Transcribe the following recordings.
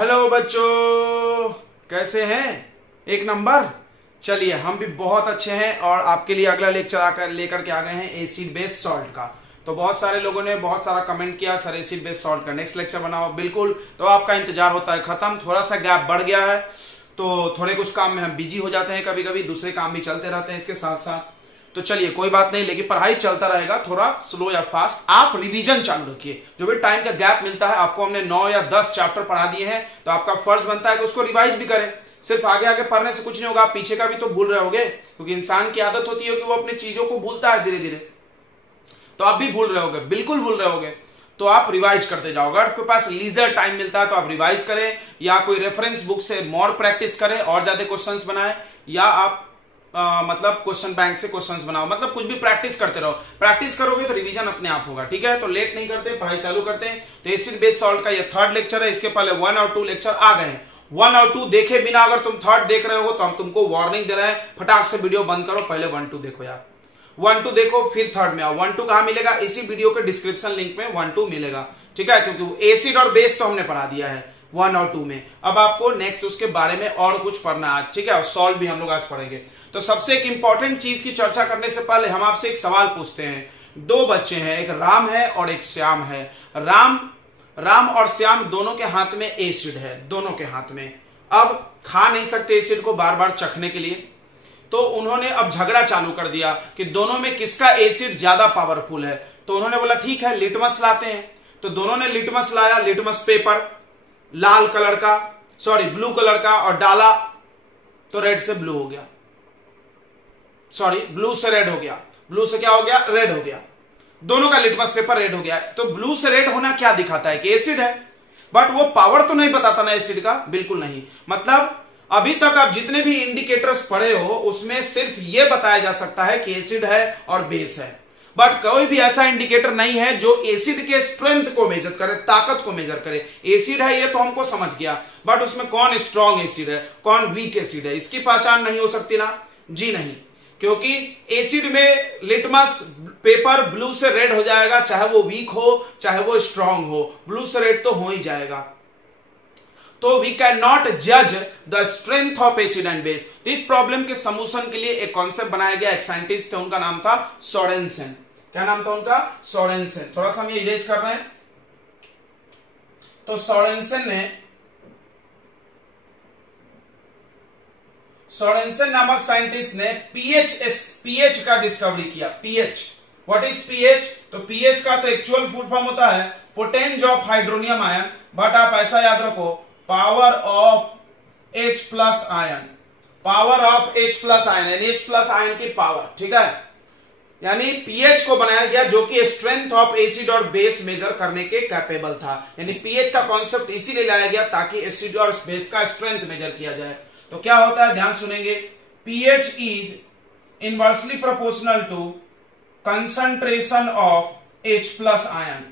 Hello बच्चों, कैसे हैं? एक नंबर। चलिए, हम भी बहुत अच्छे हैं और आपके लिए अगला लेक्चर लेकर के आ गए हैं एसिड बेस्ड सॉल्ट का। तो बहुत सारे लोगों ने बहुत सारा कमेंट किया, सर एसिड बेस्ड सॉल्ट का नेक्स्ट लेक्चर बनाओ। बिल्कुल, तो आपका इंतजार होता है खत्म। थोड़ा सा गैप बढ़ गया है तो थोड़े कुछ काम में हम बिजी हो जाते हैं, कभी कभी दूसरे काम भी चलते रहते हैं इसके साथ साथ। तो चलिए, कोई बात नहीं, लेकिन पढ़ाई चलता रहेगा, थोड़ा स्लो या फास्ट। आप रिवीजन चालू रखिए। जो भी टाइम का गैप मिलता है, आपको हमने 9 या 10 चैप्टर पढ़ा दिए हैं, तो आपका फर्ज बनता है कि उसको रिवाइज भी करें। सिर्फ आगे आगे पढ़ने से कुछ नहीं होगा, आप पीछे का भी तो भूल रहे होगे, क्योंकि इंसान की आदत होती है कि वो अपनी चीजों को भूलता है धीरे धीरे। तो आप भी भूल रहे होगे, बिल्कुल भूल रहे होगे। तो आप रिवाइज करते जाओ। अगर आपके पास लीजर टाइम मिलता है तो आप रिवाइज करें, या कोई रेफरेंस बुक से मोर प्रैक्टिस करें और ज्यादा क्वेश्चंस बनाएं, या आप मतलब क्वेश्चन बैंक से क्वेश्चंस बनाओ। मतलब कुछ भी प्रैक्टिस करते रहो। प्रैक्टिस करोगे तो रिवीजन अपने आप होगा। ठीक है, तो लेट नहीं करते, पढ़ाई चालू करते हैं। तो एसिड बेस्ड सॉल्ट का ये 3rd लेक्चर है। इसके पहले 1 और 2 लेक्चर आ गए हैं। 1 और 2 देखे बिना अगर तुम 3rd देख रहे हो तो हम तुमको वार्निंग दे रहे हैं, फटाक से वीडियो बंद करो, पहले 1-2 देखो यार। 1-2 देखो, फिर 3rd में आओ। 1-2 कहां मिलेगा? इसी वीडियो के डिस्क्रिप्शन लिंक में 1-2 मिलेगा। ठीक है, क्योंकि एसिड और बेस तो हमने पढ़ा दिया है 1 और 2 में। अब आपको नेक्स्ट उसके बारे में और कुछ पढ़ना है। ठीक है, और सॉल्व भी हम लोग आज पढ़ेंगे। तो सबसे एक इंपॉर्टेंट चीज की चर्चा करने से पहले हम आपसे एक सवाल पूछते हैं। 2 बच्चे हैं, एक राम है और एक श्याम है। राम और श्याम दोनों के हाथ में एसिड है, दोनों के हाथ में। अब खा नहीं सकते एसिड को बार बार चखने के लिए, तो उन्होंने अब झगड़ा चालू कर दिया कि दोनों में किसका एसिड ज्यादा पावरफुल है। तो उन्होंने बोला ठीक है, लिटमस लाते हैं। तो दोनों ने लिटमस लाया, लिटमस पेपर लाल कलर का, सॉरी ब्लू कलर का, और डाला तो रेड से ब्लू हो गया, सॉरी ब्लू से रेड हो गया। ब्लू से क्या हो गया? रेड हो गया। दोनों का लिटमस पेपर रेड हो गया। तो ब्लू से रेड होना क्या दिखाता है? कि एसिड है। बट वो पावर तो नहीं बताता ना एसिड का, बिल्कुल नहीं। मतलब अभी तक आप जितने भी इंडिकेटर्स पढ़े हो उसमें सिर्फ ये बताया जा सकता है कि एसिड है और बेस है। बट कोई भी ऐसा इंडिकेटर नहीं है जो एसिड के स्ट्रेंथ को मेजर करे, ताकत को मेजर करे। एसिड है ये तो हमको समझ गया, बट उसमें कौन स्ट्रॉन्ग एसिड है, कौन वीक एसिड है, इसकी पहचान नहीं हो सकती ना? जी नहीं, क्योंकि एसिड में लिटमस पेपर ब्लू से रेड हो जाएगा, चाहे वो वीक हो चाहे वो स्ट्रॉन्ग हो, ब्लू से रेड तो हो ही जाएगा। तो वी कैन नॉट जज the strength of acid and base. इस प्रॉब्लम के सॉल्यूशन के लिए एक कॉन्सेप्ट बनाया गया। एक साइंटिस्ट थे, उनका नाम था सोरेनसन। क्या नाम था उनका? सोरेनसन। थोड़ा सा हम ये इरेज कर रहे हैं। तो सोरेनसन नामक साइंटिस्ट ने पीएच का डिस्कवरी किया। PH, what is pH? तो पीएच का तो एक्चुअल फुल फॉर्म होता है पोटेंज ऑफ हाइड्रोनियम आयन, बट आप ऐसा याद रखो, power of H+ ion, power of H+ ion, यानी H+ आयन की पावर। ठीक है, यानी पीएच को बनाया गया जो कि स्ट्रेंथ ऑफ एसिड और बेस मेजर करने के कैपेबल था। यानी पीएच का कॉन्सेप्ट इसीलिए लाया गया ताकि एसिड और बेस का स्ट्रेंथ मेजर किया जाए। तो क्या होता है, ध्यान सुनेंगे। PH is inversely proportional to concentration of H+ ion.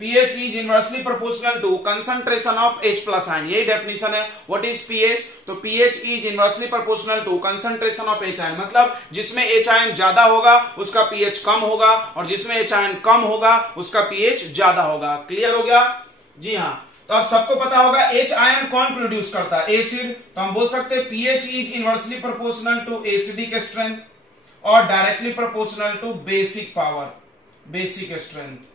pH is inversely proportional to concentration of H+ ion, यही डेफिनेशन है। What is pH? तो pH is inversely proportional to concentration of H ion, मतलब जिसमें H ion ज्यादा होगा उसका pH कम होगा, और जिसमें H ion कम होगा उसका pH ज्यादा होगा। क्लियर हो गया? जी हाँ। तो अब सबको पता होगा H ion कौन प्रोड्यूस करता है? एसिड। तो हम बोल सकते हैं pH is inversely proportional to acidic strength और directly proportional to basic power, basic strength.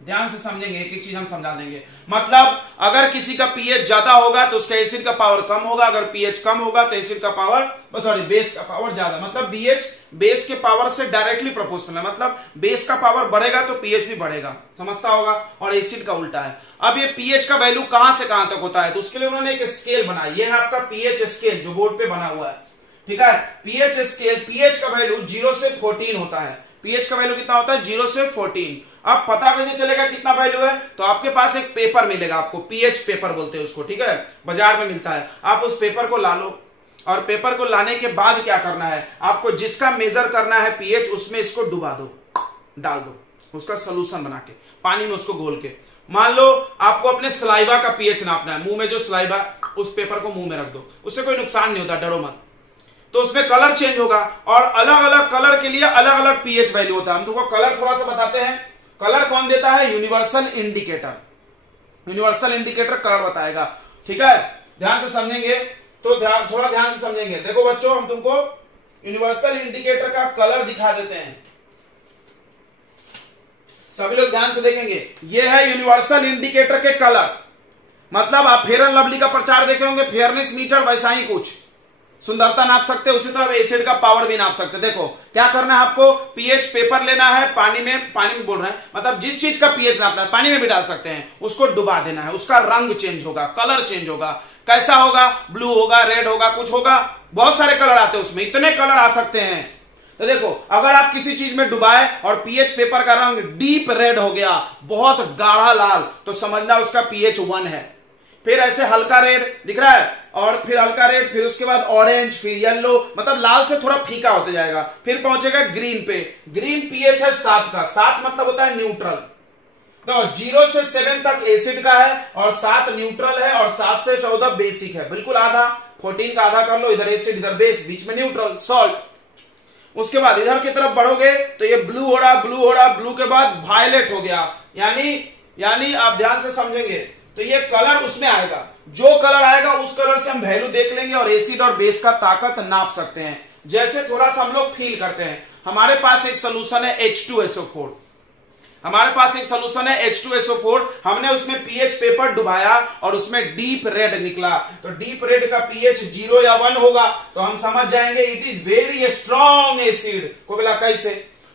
ध्यान से समझेंगे, एक एक चीज हम समझा देंगे। मतलब अगर किसी का पीएच ज्यादा होगा तो उसका एसिड का पावर कम होगा, अगर पीएच कम होगा तो एसिड का पावर, सॉरी बेस का पावर ज्यादा। मतलब पीएच बेस के पावर से डायरेक्टली प्रोपोर्शनल है, मतलब बेस का पावर बढ़ेगा तो पीएच भी बढ़ेगा, समझता होगा। और एसिड का उल्टा है। अब ये पीएच का वैल्यू कहां से कहां तक होता है, तो उसके लिए उन्होंने एक स्केल बनाई। ये है आपका पीएच स्केल जो बोर्ड पे बना हुआ है। ठीक है, पीएच स्केल, पीएच का वैल्यू 0 से 14 होता है। पीएच का वैल्यू कितना होता है? 0 से 14। अब पता कैसे चलेगा कितना वैल्यू है? तो आपके पास एक पेपर मिलेगा, आपको पीएच पेपर बोलते हैं उसको। ठीक है, बाजार में मिलता है। आप उस पेपर को ला लो, और पेपर को लाने के बाद क्या करना है, आपको जिसका मेजर करना है पीएच, उसमें इसको डुबा दो, डाल दो, उसका सोल्यूशन बना के पानी में उसको घोल के। मान लो आपको अपने सलाइवा का पीएच नापना है, मुंह में जो सलाइवा, उस पेपर को मुंह में रख दो, उससे कोई नुकसान नहीं होता, डरो मत। तो उसमें कलर चेंज होगा और अलग अलग कलर के लिए अलग अलग पीएच वैल्यू होता है। हम तुमको कलर थोड़ा सा बताते हैं। कलर कौन देता है? Universal indicator. Universal indicator colour बताएगा। ठीक है, ध्यान से समझेंगे तो थोड़ा ध्यान से समझेंगे। देखो बच्चों, हम तुमको यूनिवर्सल इंडिकेटर का कलर दिखा देते हैं, सभी लोग ध्यान से देखेंगे। ये है यूनिवर्सल इंडिकेटर के कलर। मतलब आप फेयर एंड लवली का प्रचार देखे होंगे, फेयरनेस मीटर, वैसा ही कुछ सुंदरता नाप सकते हैं, उसी तरह एसिड का पावर भी नाप सकते हैं। देखो क्या करना है आपको, पीएच पेपर लेना है, पानी में बोल रहे हैं, मतलब जिस चीज का पीएच नापना है पानी में भी डाल सकते हैं, उसको डुबा देना है, उसका रंग चेंज होगा, कलर चेंज होगा। कैसा होगा? ब्लू होगा, रेड होगा, कुछ होगा, बहुत सारे कलर आते हैं उसमें, इतने कलर आ सकते हैं। तो देखो, अगर आप किसी चीज में डुबाए और पीएच पेपर का रंग डीप रेड हो गया, बहुत गाढ़ा लाल, तो समझना उसका पीएच 1 है। फिर ऐसे हल्का रेड दिख रहा है, और फिर हल्का रेड, फिर उसके बाद ऑरेंज, फिर येलो, मतलब लाल से थोड़ा फीका होते जाएगा, फिर पहुंचेगा ग्रीन पे। ग्रीन पीएच है 7 का, 7 मतलब होता है न्यूट्रल। तो 0 से 7 तक एसिड का है, और 7 न्यूट्रल है, और 7 से 14 बेसिक है, बिल्कुल आधा, 14 का आधा कर लो, इधर एसिड इधर बेस, बीच में न्यूट्रल सॉल्ट। उसके बाद इधर की तरफ बढ़ोगे तो ये ब्लू हो रहा, ब्लू हो रहा, ब्लू के बाद वायलेट हो गया, यानी आप ध्यान से समझेंगे तो ये कलर उसमें आएगा, जो कलर आएगा उस कलर से हम वैल्यू देख लेंगे और एसिड और बेस का ताकत नाप सकते हैं। जैसे थोड़ा सा हम लोग फील करते हैं, हमारे पास एक सोल्यूशन है H2SO4, हमारे पास एक सोल्यूशन है H2SO4, हमने उसमें पीएच पेपर डुबाया और उसमें डीप रेड निकला, तो डीप रेड का पीएच 0 या 1 होगा, तो हम समझ जाएंगे it is very strong acid. को बोला कैसे?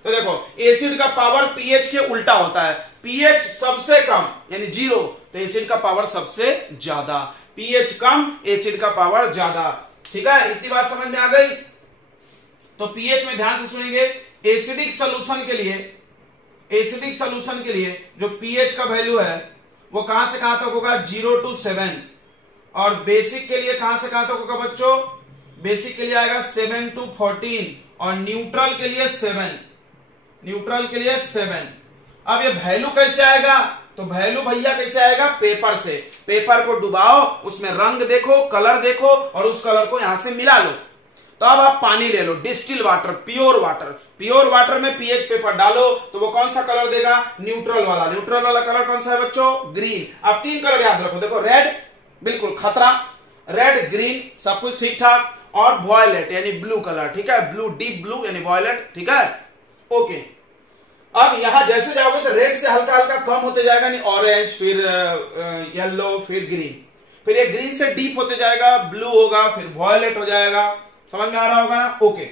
तो देखो, एसिड का पावर पीएच के उल्टा होता है, पीएच सबसे कम यानी 0, तो एसिड का पावर सबसे ज्यादा, पीएच कम एसिड का पावर ज्यादा। ठीक है, इतनी बात समझ में आ गई? तो पीएच में ध्यान से सुनेंगे, एसिडिक सोल्यूशन के लिए जो पीएच का वैल्यू है वो कहां से कहां तक होगा? 0 to 7। और बेसिक के लिए कहां से कहां तक होगा बच्चों? बेसिक के लिए आएगा 7 to 14, और न्यूट्रल के लिए 7। अब ये वैल्यू कैसे आएगा? तो वैल्यू भैया कैसे आएगा? पेपर से। पेपर को डुबाओ, उसमें रंग देखो, कलर देखो, और उस कलर को यहां से मिला लो। तो अब आप पानी ले लो, डिस्टिल वाटर, प्योर वाटर में पीएच पेपर डालो, तो वो कौन सा कलर देगा? न्यूट्रल वाला कलर कौन सा है बच्चों? ग्रीन। अब 3 कलर याद रखो, देखो, रेड बिल्कुल खतरा, रेड ग्रीन सब कुछ ठीक ठाक, और वॉयलेट यानी ब्लू कलर। ठीक है, ब्लू, डीप ब्लू यानी वॉयलेट। ठीक है, ओके। अब यहां जैसे जाओगे तो रेड से हल्का हल्का कम होते जाएगा, नहीं ऑरेंज, फिर येलो, फिर ग्रीन, फिर ये ग्रीन से डीप होते जाएगा, ब्लू होगा, फिर वॉयलेट हो जाएगा। समझ में आ रहा होगा ना? ओके,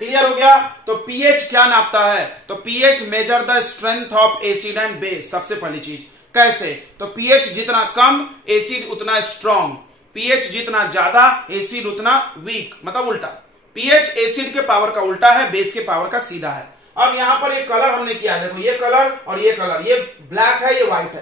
क्लियर हो गया? तो पीएच क्या नापता है? तो pH measure the strength of acid and base. सबसे पहली चीज कैसे? तो पीएच जितना कम एसिड उतना स्ट्रॉन्ग, पीएच जितना ज्यादा एसिड उतना वीक, मतलब उल्टा। पीएच एसिड के पावर का उल्टा है, बेस के पावर का सीधा है। अब यहां पर एक कलर हमने किया, देखो ये कलर और ये कलर, ये ब्लैक है, ये व्हाइट है,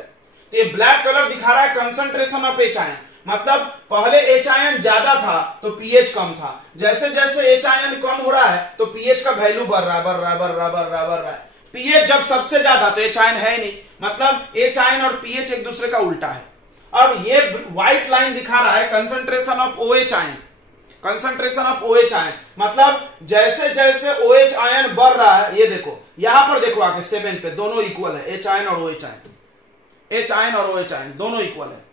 तो ये ब्लैक कलर दिखा रहा है कंसंट्रेशन ऑफ एच आयन, मतलब पहले एच आयन ज्यादा था तो पीएच कम था, जैसे जैसे एच आयन कम हो रहा है तो पीएच का वैल्यू बढ़ रहा है। पीएच जब सबसे ज्यादा तो एच आयन है नहीं, मतलब एच आयन और पीएच एक दूसरे का उल्टा है। अब ये व्हाइट लाइन दिखा रहा है concentration of OH ion, concentration of OH ion, मतलब जैसे जैसे ओएच आयन बढ़ रहा है, ये देखो यहां पर देखो आके 7 पे दोनों इक्वल है, एच आयन और ओएच आयन, एच आयन और ओएच आयन दोनों इक्वल है।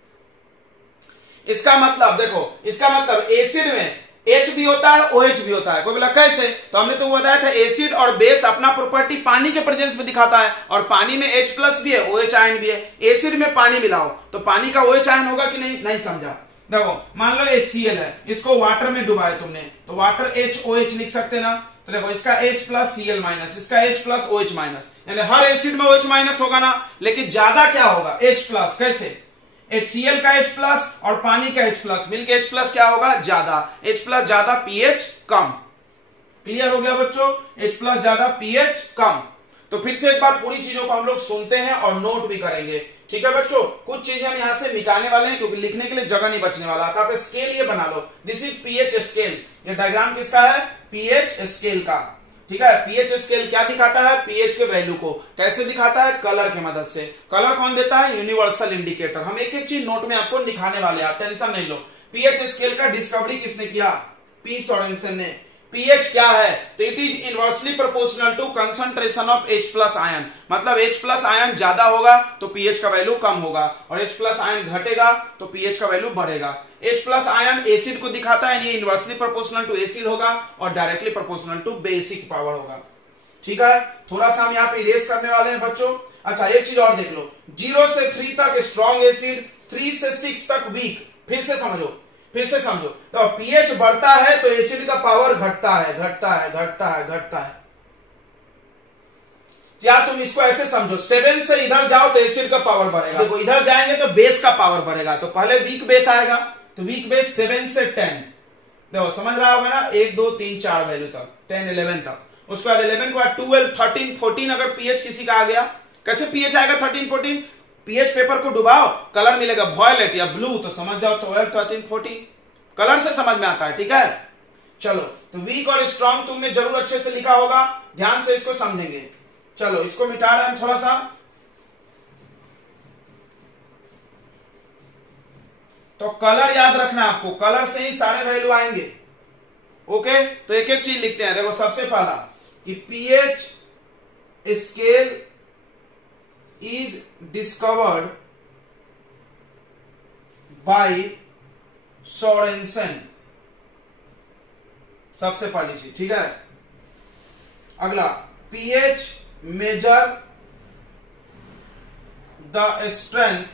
इसका मतलब देखो, इसका मतलब एसिड में H भी होता है OH भी होता है। कोई बोला कैसे? तो हमने तो बताया था एसिड और बेस अपना प्रॉपर्टी पानी के प्रेजेंस में दिखाता है, और पानी में H प्लस भी है, OH आयन भी है। एसिड में पानी मिलाओ तो पानी का OH आयन होगा कि नहीं? नहीं समझा। देखो मान लो HCl है, इसको वाटर में डुबाए तुमने तो वाटर HOH लिख सकते ना, तो देखो इसका H प्लस Cl माइनस, इसका H प्लस OH माइनस, यानी हर एसिड में OH माइनस होगा ना, लेकिन ज्यादा क्या होगा? H plus. कैसे? HCl का H प्लस और पानी का H प्लस मिलकर H प्लस क्या होगा? ज्यादा। H प्लस ज्यादा pH कम। क्लियर हो गया बच्चों? H प्लस ज्यादा pH कम। तो फिर से एक बार पूरी चीजों को हम लोग सुनते हैं और नोट भी करेंगे, ठीक है बच्चों? कुछ चीजें हम यहां से मिटाने वाले हैं क्योंकि लिखने के लिए जगह नहीं बचने वाला। तो आप स्केल ये बना लो, दिस इज pH स्केल। ये डायग्राम किसका है? pH स्केल का, ठीक है? pH स्केल क्या दिखाता है? pH के वैल्यू को कैसे दिखाता है? कलर की मदद से। कलर कौन देता है? Universal indicator. हम एक एक चीज नोट में आपको दिखाने वाले हैं, आप टेंशन नहीं लो। pH स्केल का डिस्कवरी किसने किया? पी सोरेनसन ने। पीएच क्या है, तो it is inversely proportional to concentration of H plus ion. मतलब H प्लस आयन ज्यादा होगा तो पीएच का वैल्यू कम होगा, और H प्लस आयन घटेगा तो पीएच का वैल्यू बढ़ेगा। H प्लस आयन एसिड को दिखाता है, ये इनवर्सली प्रोपोर्शनल टू एसिड होगा और directly proportional to basic power होगा। ठीक है, थोड़ा सा हम यहाँ पे इरेज करने वाले हैं बच्चों। अच्छा, एक चीज और देख लो, 0 से 3 तक स्ट्रॉन्ग एसिड, 3 से 6 तक वीक। फिर से समझो, फिर से समझो, तो पीएच बढ़ता है तो एसिड का पावर घटता है, घटता है, घटता है, घटता है। या तुम इसको ऐसे समझो, 7 से इधर जाओ तो एसिड का पावर बढ़ेगा, देखो इधर जाएंगे तो बेस का पावर बढ़ेगा। तो पहले वीक बेस आएगा, तो वीक बेस 7 से 10, देखो समझ रहा होगा ना, 1 2 3 4 वैल्यू तक, 10 11 तक। उसके बाद 11 के बाद 12 13 14। अगर पीएच किसी का आ गया, कैसे पीएच आएगा 13 14? पीएच पेपर को डुबाओ, कलर मिलेगा वॉयलेट या ब्लू, तो समझ जाओ 12 13 14, कलर से समझ में आता है। ठीक है, चलो, तो वीक और स्ट्रॉन्ग तुमने जरूर अच्छे से लिखा होगा, ध्यान से इसको समझेंगे। चलो, इसको मिटा रहे हैं थोड़ा सा। तो कलर याद रखना आपको, कलर से ही सारे वैल्यू आएंगे। ओके, तो एक एक चीज लिखते हैं। देखो, सबसे पहला कि pH scale is discovered by Sorensen, सबसे पहली चीज। ठीक है, अगला, pH measure the strength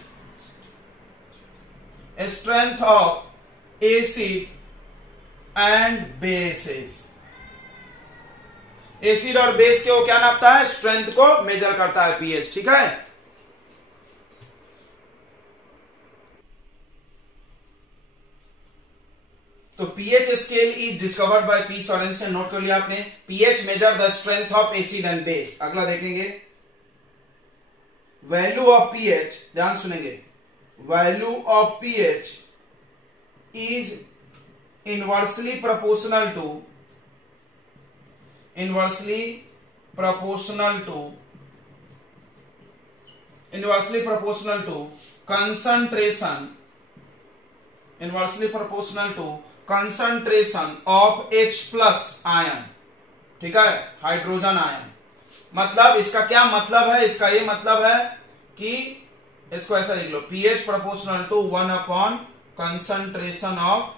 of acid and bases। Acid और बेस के वो क्या नापता है, स्ट्रेंथ को मेजर करता है पीएच। ठीक है, तो pH scale is discovered by P Sorensen, note कर लिया आपने। PH measure the strength of acid and base. अगला देखेंगे, वैल्यू ऑफ पीएच, ध्यान सुनेंगे, value of pH is inversely proportional to concentration of H plus ion. ठीक है, hydrogen ion. मतलब इसका क्या मतलब है, इसका ये मतलब है कि इसको ऐसा लिख लो, pH proportional to 1 upon concentration of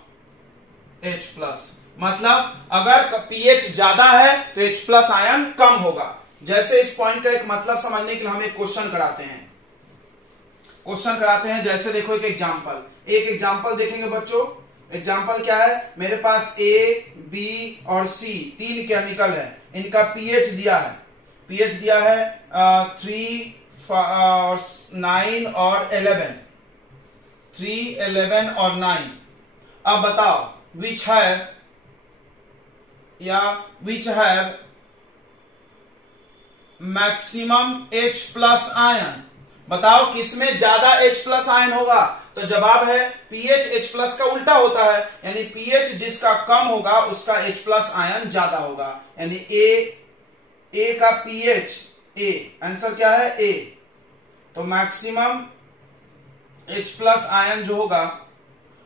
H plus. मतलब अगर pH ज्यादा है तो H प्लस आयन कम होगा। जैसे इस पॉइंट का एक मतलब समझने के लिए हम एक क्वेश्चन कराते हैं। जैसे देखो, एक एग्जांपल देखेंगे बच्चों। एग्जांपल क्या है, मेरे पास A, B और C 3 केमिकल है, इनका pH दिया है 3 9 और 11, 3 11 और 9। अब बताओ which have maximum H plus ion. बताओ किसमें ज्यादा H प्लस आयन होगा, तो जवाब है pH H प्लस का उल्टा होता है, यानी pH जिसका कम होगा उसका H प्लस आयन ज्यादा होगा, यानी A का pH A, आंसर क्या है A। तो मैक्सिमम H प्लस आयन जो होगा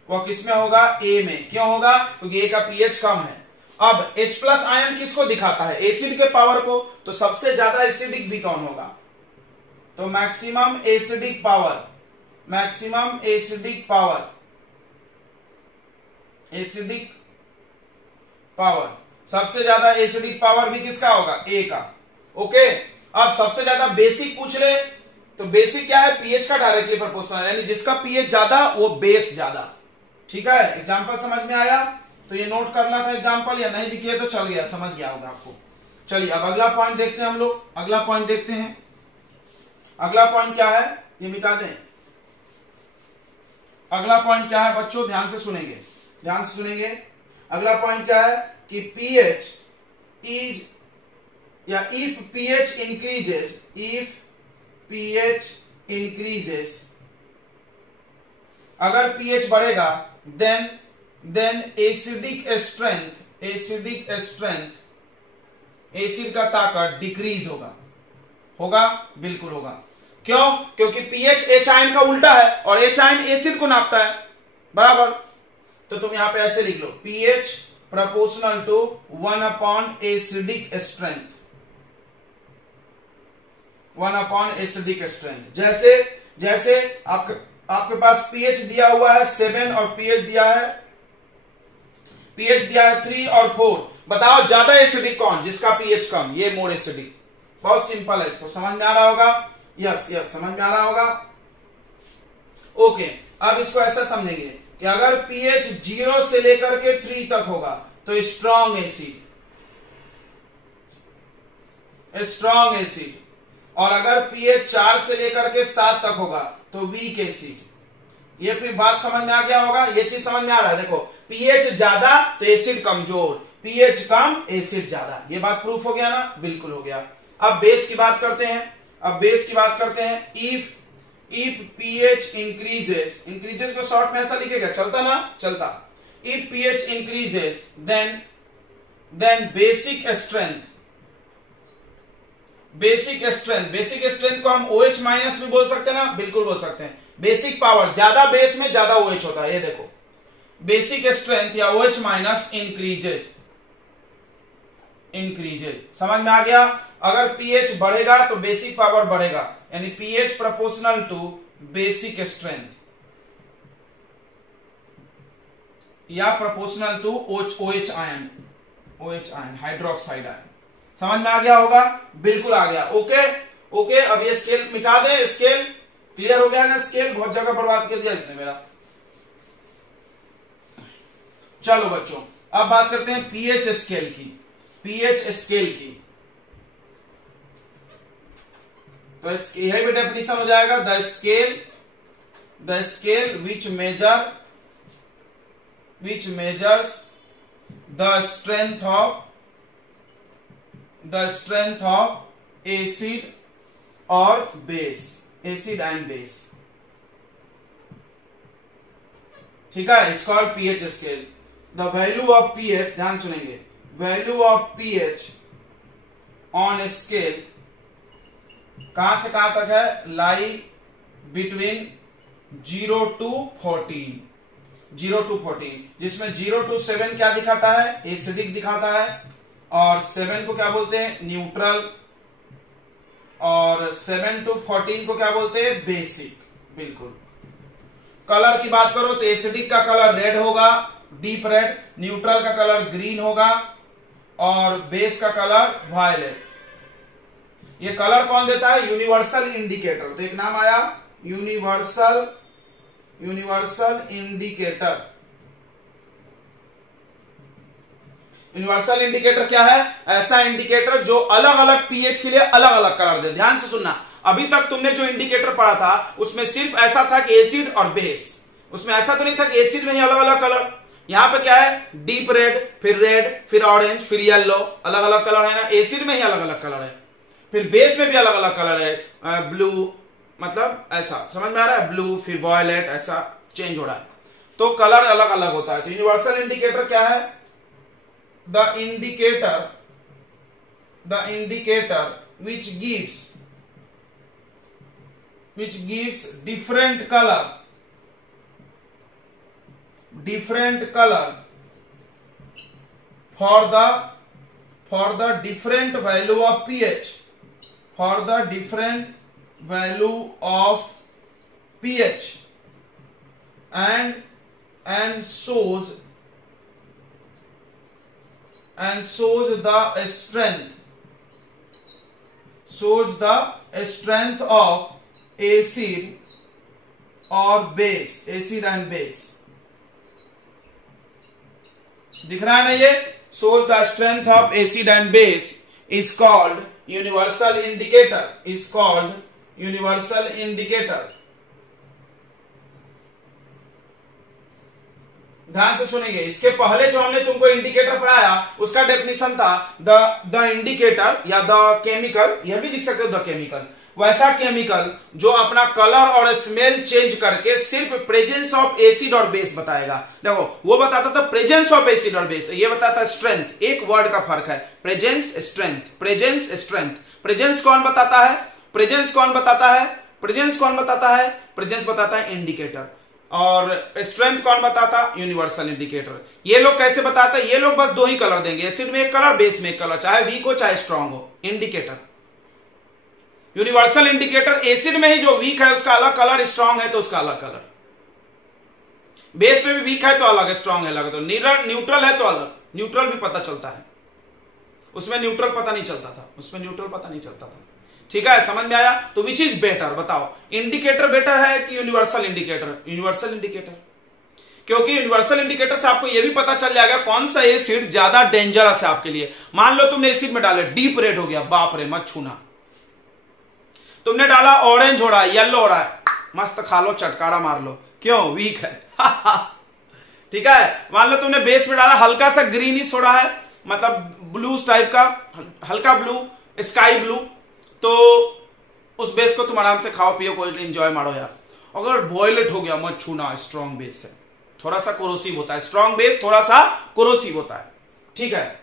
वो किसमें होगा, A में। क्यों होगा, क्योंकि A का pH कम है। अब H प्लस आयन किसको दिखाता है, एसिड के पावर को, तो सबसे ज्यादा एसिडिक भी कौन होगा, तो मैक्सिमम एसिडिक पावर, सबसे ज्यादा एसिडिक पावर भी किसका होगा, A का। ओके, अब सबसे ज्यादा बेसिक पूछ ले, तो बेसिक क्या है, pH का डायरेक्टली प्रोपोर्शनल, यानी जिसका pH ज्यादा वो बेस ज्यादा। ठीक है, एग्जांपल समझ में आया, तो ये नोट करना था एग्जांपल, या नहीं भी किया तो चल गया, समझ गया होगा आपको। चलिए अब अगला पॉइंट देखते हैं हम लोग। अगला पॉइंट देखते हैं, अगला पॉइंट क्या है, ये मिटा दें। अगला पॉइंट क्या है बच्चों, ध्यान से सुनेंगे। अगला पॉइंट क्या है कि pH इज, या इफ pH इंक्रीजेस, अगर pH बढ़ेगा देन एसिडिक स्ट्रेंथ, एसिड का ताकत डिक्रीज होगा, बिल्कुल होगा। क्यों, क्योंकि pH H आयन का उल्टा है और H आयन एसिड को नापता है, बराबर। तो तुम यहां पे ऐसे लिख लो, pH proportional to 1 upon acidic strength, 1 upon acidic strength। जैसे आपके पास pH दिया हुआ है 7 और pH दिया है 3 और 4। बताओ ज्यादा एसिडिक कौन, जिसका pH कम, ये मोर एसिडिक। बहुत सिंपल है, इसको समझ में आ रहा होगा। यस समझ में आ रहा होगा। ओके, अब इसको ऐसा समझेंगे कि अगर pH 0 से लेकर के 3 तक होगा तो स्ट्रॉन्ग एसिड, और अगर pH 4 से लेकर के 7 तक होगा तो वीक एसिड। ये फिर बात समझ में आ गया होगा, ये चीज समझ में आ रहा है। देखो pH ज्यादा तो एसिड कमजोर, pH कम एसिड ज्यादा। ये बात प्रूफ हो गया ना? बिल्कुल हो गया। अब बेस की बात करते हैं। इफ pH इंक्रीजेस को शॉर्ट में ऐसा लिखेगा, चलता ना? चलता। If pH increases then basic strength को हम OH माइनस भी बोल सकते हैं ना? बिल्कुल बोल सकते हैं। बेसिक पावर, ज्यादा बेस में ज्यादा OH होता है। ये देखो, बेसिक स्ट्रेंथ या OH माइनस इंक्रीजेज। समझ में आ गया? अगर pH बढ़ेगा तो बेसिक पावर बढ़ेगा, यानी pH proportional to basic strength या proportional to OH ion, hydroxide ion. समझ में आ गया होगा? बिल्कुल आ गया। ओके, अब ये स्केल मिटा दे। स्केल क्लियर हो गया ना? स्केल बहुत जगह बर्बाद कर दिया इसने मेरा। चलो बच्चों, अब बात करते हैं pH स्केल की। तो यह भी डेफिनेशन हो जाएगा, the scale which measures the strength of acid और बेस, एसिड एंड बेस। ठीक है, it's called pH scale. The value of pH, ध्यान सुनेंगे, value of pH on scale कहां से कहां तक है? लाई बिटवीन 0 to 14, जिसमें 0 to 7 क्या दिखाता है? एसिडिक दिखाता है, और 7 को क्या बोलते हैं? न्यूट्रल, और 7 to 14 को क्या बोलते हैं? बेसिक। बिल्कुल। कलर की बात करो तो एसिडिक का कलर रेड होगा, डीप रेड, न्यूट्रल का कलर ग्रीन होगा, और बेस का कलर वायलेट। ये कलर कौन देता है? Universal indicator. तो एक नाम आया यूनिवर्सल इंडिकेटर। यूनिवर्सल इंडिकेटर क्या है? ऐसा इंडिकेटर जो अलग अलग pH के लिए अलग अलग कलर दे। ध्यान से सुनना, अभी तक तुमने जो इंडिकेटर पढ़ा था उसमें सिर्फ ऐसा था कि एसिड और बेस, उसमें ऐसा तो नहीं था कि एसिड में ही अलग अलग कलर। यहां पे क्या है? डीप रेड, फिर ऑरेंज, फिर येलो, अलग अलग कलर है ना? एसिड में ही अलग अलग कलर है। फिर बेस में भी अलग अलग कलर है, ब्लू, मतलब ऐसा, समझ में आ रहा है? ब्लू, फिर वॉयलेट, ऐसा चेंज हो रहा है। तो कलर अलग अलग होता है। तो यूनिवर्सल इंडिकेटर क्या है? The indicator which gives different color for the different value of pH, and shows the strength of acid or base, acid and base। दिख रहा है ना? ये shows the strength of acid and base is called universal indicator। ध्यान से सुनेंगे, इसके पहले जो हमने तुमको इंडिकेटर पढ़ाया उसका डेफिनेशन था द इंडिकेटर या द केमिकल, यह भी लिख सकते हो द केमिकल, वैसा केमिकल जो अपना कलर और स्मेल चेंज करके सिर्फ प्रेजेंस ऑफ एसिड और बेस बताएगा। देखो वो बताता था प्रेजेंस ऑफ एसिड और बेस, ये बताता स्ट्रेंथ। एक वर्ड का फर्क है, प्रेजेंस स्ट्रेंथ। प्रेजेंस कौन बताता है? प्रेजेंस बताता है इंडिकेटर। और स्ट्रेंथ कौन बताता? Universal indicator. ये लोग कैसे बताता? ये लोग बस दो ही कलर देंगे, एसिड में एक कलर, बेस में एक कलर, चाहे वीक हो चाहे स्ट्रांग हो। इंडिकेटर यूनिवर्सल इंडिकेटर, एसिड में ही जो वीक है उसका अलग कलर, स्ट्रांग है तो उसका अलग कलर, बेस में भी वीक है तो अलग, स्ट्रांग है अलग, तो न्यूट्रल है तो अलग। न्यूट्रल भी पता चलता है, उसमें न्यूट्रल पता नहीं चलता था, उसमें न्यूट्रल पता नहीं चलता था। ठीक है, समझ में आया? तो विच इज बेटर बताओ, इंडिकेटर बेटर है कि यूनिवर्सल इंडिकेटर? यूनिवर्सल इंडिकेटर, क्योंकि यूनिवर्सल इंडिकेटर से आपको यह भी पता चल जाएगा कौन सा एसिड ज्यादा डेंजरस है आपके लिए। मान लो तुमने एसिड में डाले, डीप रेड हो गया, बाप रे मत छूना। तुमने डाला ऑरेंज हो रहा है, येलो हो रहा है, मस्त खा लो, चटकारा मार लो, क्यों? वीक है। ठीक है, मान लो तुमने बेस में डाला, हल्का सा ग्रीनिश हो रहा है, मतलब ब्लू टाइप का, हल्का ब्लू, स्काई ब्लू, तो उस बेस को तुम आराम से खाओ पियो, कोई एंजॉय मारो यार। अगर वॉयलेट हो गया, मत छूना, स्ट्रॉन्ग बेस है, थोड़ा सा कोरोसिव होता है, स्ट्रॉन्ग बेस थोड़ा सा कोरोसिव होता है। ठीक है,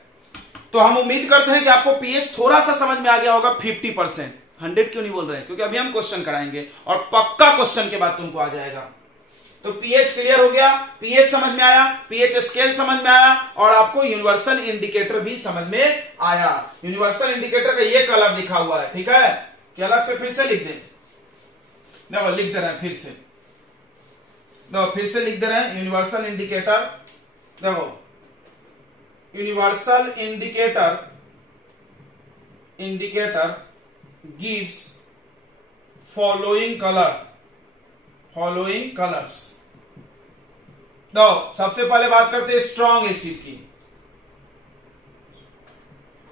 तो हम उम्मीद करते हैं कि आपको पीएच थोड़ा सा समझ में आ गया होगा। 50%, 100 क्यों नहीं बोल रहे हैं? क्योंकि अभी हम क्वेश्चन कराएंगे और पक्का क्वेश्चन के बाद तुमको आ जाएगा। तो पीएच क्लियर हो गया, पीएच समझ में आया, पीएच स्केल समझ में आया, और आपको यूनिवर्सल इंडिकेटर भी समझ में आया। यूनिवर्सल इंडिकेटर का ये कलर लिखा हुआ है, ठीक है, कि अलग से फिर से लिख दें? देखो लिख दे रहे हैं, फिर से देखो, फिर से लिख दे रहे हैं। यूनिवर्सल इंडिकेटर, देखो universal indicator gives following colours. तो सबसे पहले बात करते हैं स्ट्रॉन्ग एसिड की।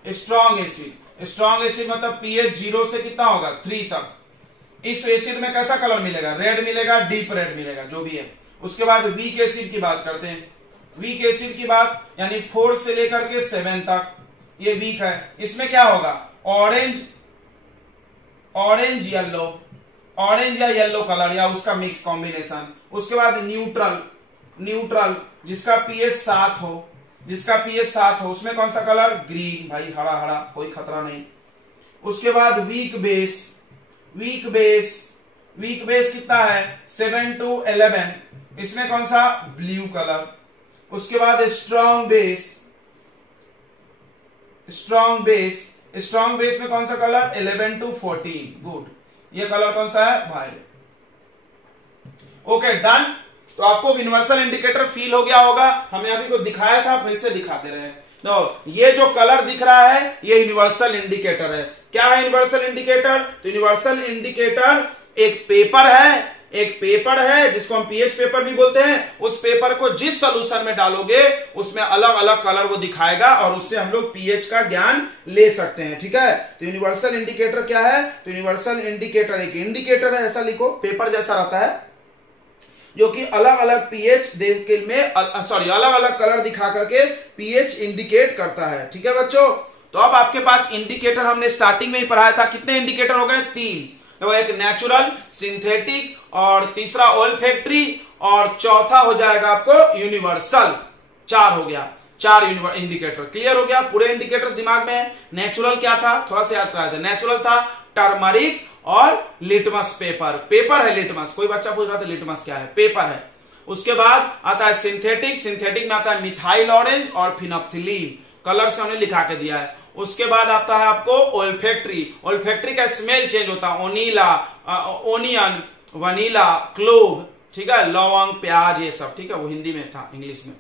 स्ट्रॉन्ग एसिड मतलब पीएच 0 से कितना होगा? 3 तक। इस एसिड में कैसा कलर मिलेगा? रेड मिलेगा, डीप रेड मिलेगा, जो भी है। उसके बाद वीक एसिड की बात करते हैं। वीक एसिड की बात यानी 4 से लेकर के 7 तक, ये वीक है। इसमें क्या होगा? ऑरेंज या येलो कलर या उसका मिक्स कॉम्बिनेशन। उसके बाद न्यूट्रल जिसका पीएच 7 हो, उसमें कौन सा कलर? ग्रीन, भाई हरा हरा, कोई खतरा नहीं। उसके बाद वीक बेस कितना है? 7 to 11, इसमें कौन सा? Blue colour. उसके बाद स्ट्रॉन्ग बेस में कौन सा कलर? 11 to 14, good. ये कलर कौन सा है? वायलेट। Okay, done. तो आपको यूनिवर्सल इंडिकेटर फील हो गया होगा। हमने अभी को दिखाया था, फिर से दिखा दे रहे हैं। तो ये जो कलर दिख रहा है, ये यूनिवर्सल इंडिकेटर है। क्या है यूनिवर्सल इंडिकेटर? तो यूनिवर्सल इंडिकेटर एक पेपर है जिसको हम पीएच पेपर भी बोलते हैं। उस पेपर को जिस सॉल्यूशन में डालोगे उसमें अलग अलग कलर वो दिखाएगा, और उससे हम लोग पीएच का ज्ञान ले सकते हैं। ठीक है, तो यूनिवर्सल इंडिकेटर क्या है? तो यूनिवर्सल इंडिकेटर एक इंडिकेटर है, ऐसा लिखो, पेपर जैसा रहता है, जो कि अलग अलग पीएच अलग अलग कलर दिखा करके पीएच इंडिकेट करता है। ठीक है बच्चों, तो अब आपके पास इंडिकेटर हमने स्टार्टिंग में ही पढ़ाया था। कितने इंडिकेटर हो गए? 3। तो एक नेचुरल, सिंथेटिक, और तीसरा ओल्फैक्टरी, और चौथा हो जाएगा आपको यूनिवर्सल। 4 हो गया, 4 इंडिकेटर। क्लियर हो गया? पूरे इंडिकेटर्स दिमाग में है। नेचुरल क्या था? थोड़ा सा याद कराया था। नेचुरल था टर्मरिक और लिटमस पेपर है लिटमस। कोई बच्चा पूछ रहा था लिटमस क्या है? पेपर है। उसके बाद आता है सिंथेटिक में आता है मिथाइल ऑरेंज और फिनोप्थिलीन, कलर से उन्हें लिखा के दिया है। उसके बाद आता है आपको ओल्फैक्टरी का स्मेल चेंज होता है, ओनियन, वनीला, क्लोव, ठीक है, लौंग, प्याज, ये सब। ठीक है, वो हिंदी में था, इंग्लिश में।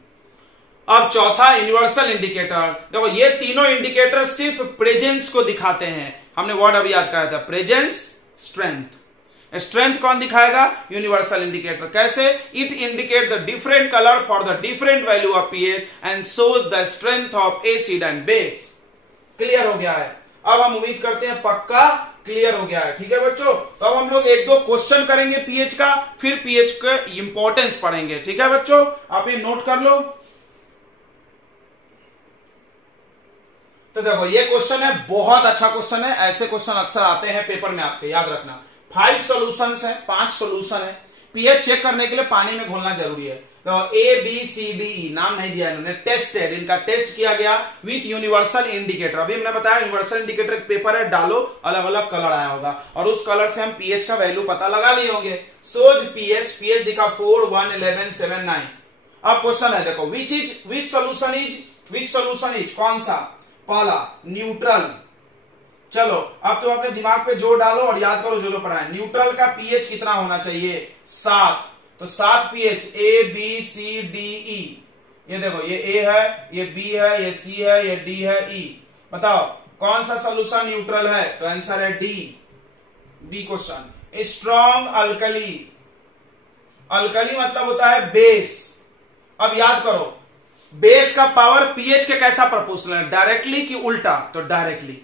अब चौथा यूनिवर्सल इंडिकेटर। देखो ये तीनों इंडिकेटर सिर्फ प्रेजेंस को दिखाते हैं। हमने वर्ड अभी याद कराया था, प्रेजेंस, स्ट्रेंथ कौन दिखाएगा? Universal indicator. कैसे? It indicate the different colour for the different value of pH and shows the strength of acid and base. Clear हो गया है? अब हम उम्मीद करते हैं पक्का क्लियर हो गया है। ठीक है बच्चों, तो अब हम लोग 1-2 क्वेश्चन करेंगे पीएच का, फिर पीएच का इंपॉर्टेंस पढ़ेंगे। ठीक है बच्चों, आप ये नोट कर लो। तो देखो ये क्वेश्चन है, बहुत अच्छा क्वेश्चन है। ऐसे क्वेश्चन अक्सर आते हैं पेपर में आपके, याद रखना। 5 सॉल्यूशंस हैं, 5 सॉल्यूशन है। पीएच चेक करने के लिए पानी में घोलना जरूरी है। तो ए बी सी डी ई नाम नहीं दिया इन्होंने, टेस्टेड, इनका टेस्ट किया गया विथ यूनिवर्सल इंडिकेटर। अभी हमने बताया यूनिवर्सल इंडिकेटर पेपर है, डालो अलग अलग कलर आया होगा और उस कलर से हम पीएच का वैल्यू पता लगा लिए होंगे। सोज पीएच, पीएच दिखा 4, 1, 11, 7, 9। अब क्वेश्चन है देखो, विच सोल्यूशन इज, कौन सा, पहला न्यूट्रल। चलो अब तुम अपने दिमाग पे जोर डालो और याद करो जो पढ़ा है। न्यूट्रल का पीएच कितना होना चाहिए, 7। तो 7 pH, A B C D E. ये देखो, ये ए है, ये बी है, ये सी है, ये डी है, ई। बताओ कौन सा सोल्यूशन न्यूट्रल है, तो आंसर है D. D question. Strong alkali, alkali मतलब होता है बेस। अब याद करो, बेस का पावर पीएच के कैसा प्रोपोर्शनल है, डायरेक्टली कि उल्टा, तो डायरेक्टली।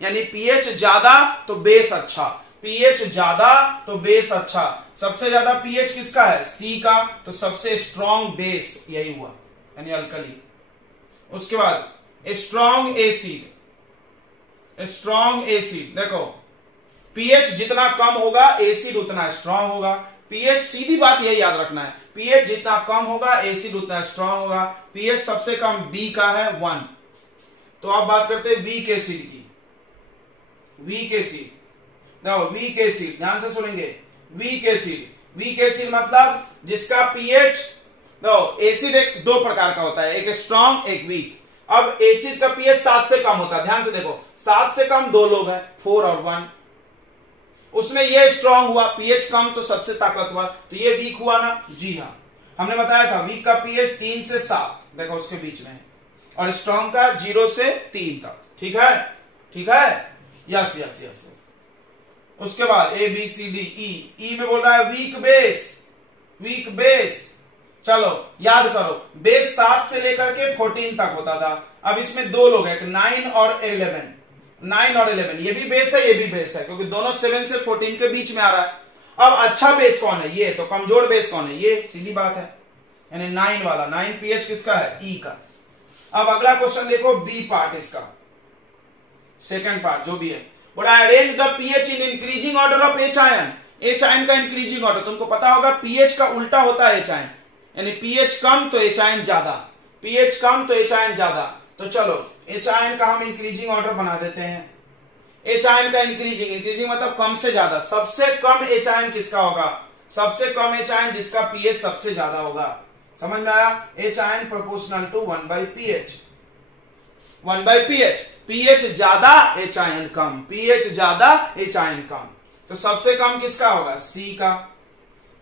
यानी पीएच ज्यादा तो बेस अच्छा, पीएच ज्यादा तो बेस अच्छा। सबसे ज्यादा पीएच किसका है, सी का, तो सबसे स्ट्रॉन्ग बेस यही हुआ, यानी अल्कली। उसके बाद स्ट्रॉन्ग एसिड, स्ट्रॉन्ग एसिड देखो, पीएच जितना कम होगा एसिड उतना स्ट्रॉन्ग होगा। पीएच, सीधी बात यही याद रखना है, पीएच जितना कम होगा एसिड उतना स्ट्रॉन्ग होगा। पीएच सबसे कम बी का है 1। तो अब बात करते हैं वीक एसिड की। वीक एसिड देखो, वीक एसिड ध्यान से सुनेंगे, वीक एसिड, वीक एसिड मतलब जिसका पीएच, देखो एसिड एक दो प्रकार का होता है, एक स्ट्रॉन्ग एक वीक। अब एसिड का पीएच 7 से कम होता है, ध्यान से देखो 7 से कम 2 लोग हैं, 4 और 1। उसमें ये स्ट्रॉन्ग हुआ, पीएच कम तो सबसे ताकतवर, तो ये वीक हुआ ना, जी हाँ। हमने बताया था वीक का पीएच 3 से 7, देखो उसके बीच में, और स्ट्रॉन्ग का 0 से 3 तक। ठीक है, ठीक है, यस यस यस। उसके बाद ए बी सी डी ई, ई में बोल रहा है वीक बेस, वीक बेस। चलो याद करो, बेस 7 से लेकर के 14 तक होता था। अब इसमें 2 लोग हैं, 9 और 11, 9 और 11, ये भी बेस है ये भी बेस है, क्योंकि दोनों 7 से 14 के बीच में आ रहा है। अब अच्छा बेस कौन है, ये, तो कमजोर बेस कौन है, ये, सीधी बात है, यानी 9 वाला। 9 पीएच किसका है, ई का। अब अगला क्वेश्चन देखो, बी पार्ट इसका, सेकंड पार्ट जो भी है, बोला arrange the pH in increasing order of H ion. H ion का इंक्रीजिंग ऑर्डर तुमको पता होगा, पीएच का उल्टा होता है एच आयन, यानी पीएच कम तो एच आयन ज्यादा, पीएच कम तो एच आयन ज्यादा। तो चलो एच आयन का हम इंक्रीजिंग ऑर्डर बना देते हैं। एच आयन का इंक्रीजिंग, इंक्रीजिंग मतलब कम से ज्यादा। सबसे कम एच आयन किसका होगा, सबसे कम एच आयन जिसका पीएच सबसे ज्यादा होगा। समझ में आया, H ion proportional to 1/pH, 1/pH। PH ज्यादा एच आयन कम, पीएच ज्यादा एच आयन कम, तो सबसे कम किसका होगा, सी का,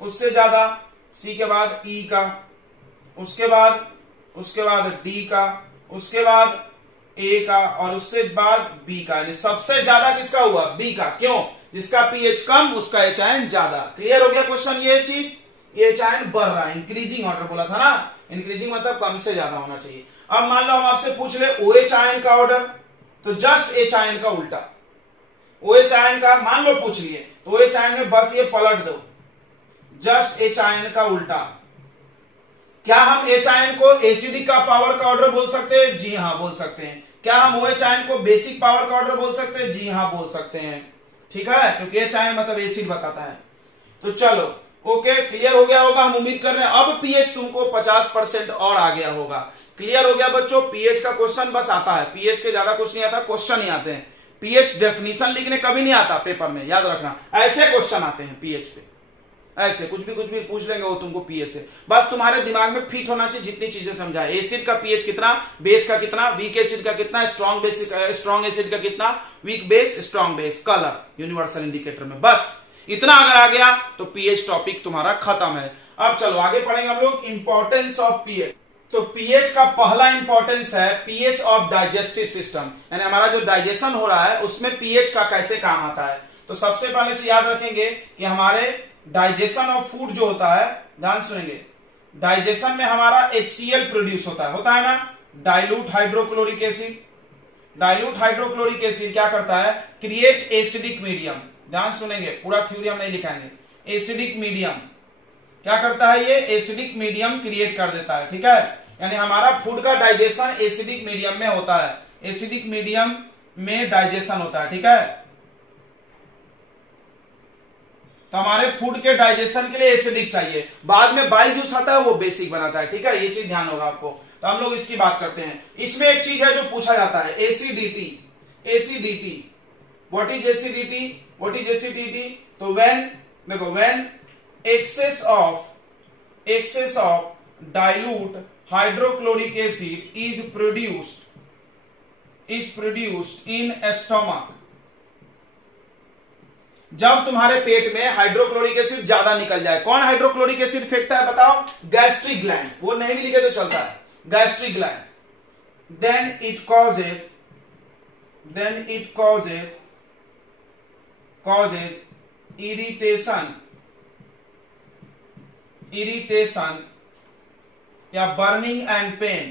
उससे ज्यादा सी के बाद ई का, उसके बाद डी का, उसके बाद ए का, और उससे बाद बी का, यानी सबसे ज्यादा किसका हुआ, बी का। क्यों, जिसका पीएच कम उसका एच आयन ज्यादा। क्लियर हो गया क्वेश्चन, ये चीज, ये एच आयन बढ़ रहा है, इंक्रीजिंग ऑर्डर बोला था ना, इंक्रीजिंग मतलब कम से ज्यादा होना चाहिए। अब मान लो हम आपसे पूछ ले OH आयन का ऑर्डर, तो जस्ट एच आयन का उल्टा, OH आयन का मान लो पूछ लिए, तो OH आयन में बस ये पलट दो, जस्ट एच आयन का उल्टा। क्या हम एच आयन को एसिडिक का पावर का ऑर्डर बोल सकते हैं, जी हाँ बोल सकते हैं। क्या हम OH आयन को बेसिक पावर का ऑर्डर बोल सकते हैं, जी हाँ बोल सकते हैं। ठीक है, क्योंकि एच आयन मतलब एसिड बताता है। तो चलो ओके, क्लियर हो गया होगा, हम उम्मीद कर रहे हैं। अब पीएच तुमको 50% और आ गया होगा। क्लियर हो गया बच्चों, पीएच का क्वेश्चन बस आता है, पीएच के ज्यादा कुछ नहीं आता, क्वेश्चन ही आते हैं। पीएच डेफिनेशन लिखने कभी नहीं आता पेपर में, याद रखना, ऐसे क्वेश्चन आते हैं पीएच पे, ऐसे कुछ भी पूछ लेंगे वो तुमको पीएच से। बस तुम्हारे दिमाग में फिट होना चाहिए जितनी चीजें समझाए, एसिड का पीएच कितना, बेस का कितना, वीक एसिड का कितना, स्ट्रॉन्ग एसिड का कितना, weak base strong base, colour universal indicator में, बस इतना अगर आ गया तो पीएच टॉपिक तुम्हारा खत्म है। अब चलो आगे पढ़ेंगे हम लोग इंपॉर्टेंस ऑफ पीएच। तो पीएच का पहला इंपॉर्टेंस है पीएच ऑफ डाइजेस्टिव सिस्टम, यानी हमारा जो डाइजेशन हो रहा है उसमें पीएच का कैसे काम आता है। तो सबसे पहले चीज याद रखेंगे कि हमारे डाइजेशन ऑफ फूड जो होता है, ध्यान सुनेंगे, डाइजेशन में हमारा HCl प्रोड्यूस होता है ना, dilute hydrochloric acid. Dilute hydrochloric acid क्या करता है, क्रिएट एसिडिक मीडियम। ध्यान सुनेंगे, पूरा थ्योरी हम नहीं दिखाएंगे। एसिडिक मीडियम क्या करता है, ये एसिडिक मीडियम क्रिएट कर देता है। ठीक है, यानी हमारा फूड का डाइजेशन एसिडिक मीडियम में होता है, एसिडिक मीडियम में डाइजेशन होता है। ठीक है, तो हमारे फूड के डाइजेशन के लिए एसिडिक चाहिए, बाद में बाइल जूस आता है वो बेसिक बनाता है। ठीक है, ये चीज ध्यान होगा आपको। तो हम लोग इसकी बात करते हैं। इसमें एक चीज है जो पूछा जाता है, acidity. Acidity, what is acidity? What is acidity? तो व्हेन, देखो, when excess of dilute hydrochloric acid is produced in stomach. जब तुम्हारे पेट में हाइड्रोक्लोरिक एसिड ज्यादा निकल जाए, कौन हाइड्रोक्लोरिक एसिड फेंकता है बताओ? Gastric gland. वो नहीं भी लिखे तो चलता है, gastric gland. Then it causes irritation या burning and pain,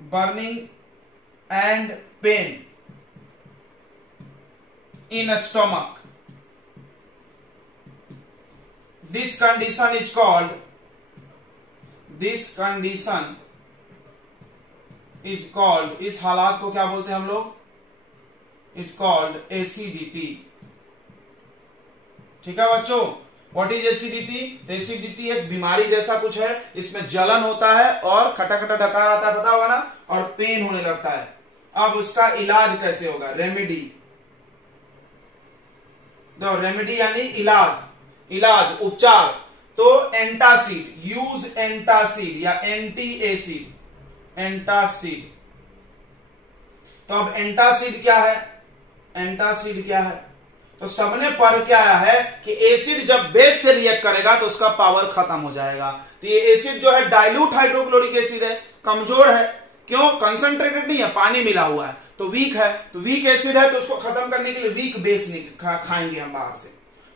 burning and pain in stomach. This condition is called इस हालात को क्या बोलते हैं हम लोग? It's called acidity. ठीक है बच्चों, व्हाट इज एसिडिटी? एसिडिटी एक बीमारी जैसा कुछ है, इसमें जलन होता है और खटा खटा ढकार आता है, पता होगा ना, और पेन होने लगता है। अब उसका इलाज कैसे होगा? रेमेडी। तो रेमेडी यानी इलाज, उपचार। तो एंटासिड, यूज एंटासिड या एंटी एसिड, एंटासिड। तो अब एंटासिड क्या है? तो सबने पढ़ के आया है कि एसिड जब बेस से रिएक्ट करेगा तो उसका पावर खत्म हो जाएगा। तो ये एसिड जो है डाइल्यूट हाइड्रोक्लोरिक एसिड है, कमजोर है। क्यों? कंसंट्रेटेड नहीं है, पानी मिला हुआ है, तो वीक है। तो वीक एसिड है तो उसको खत्म करने के लिए वीक बेस खाएंगे हम बाहर से।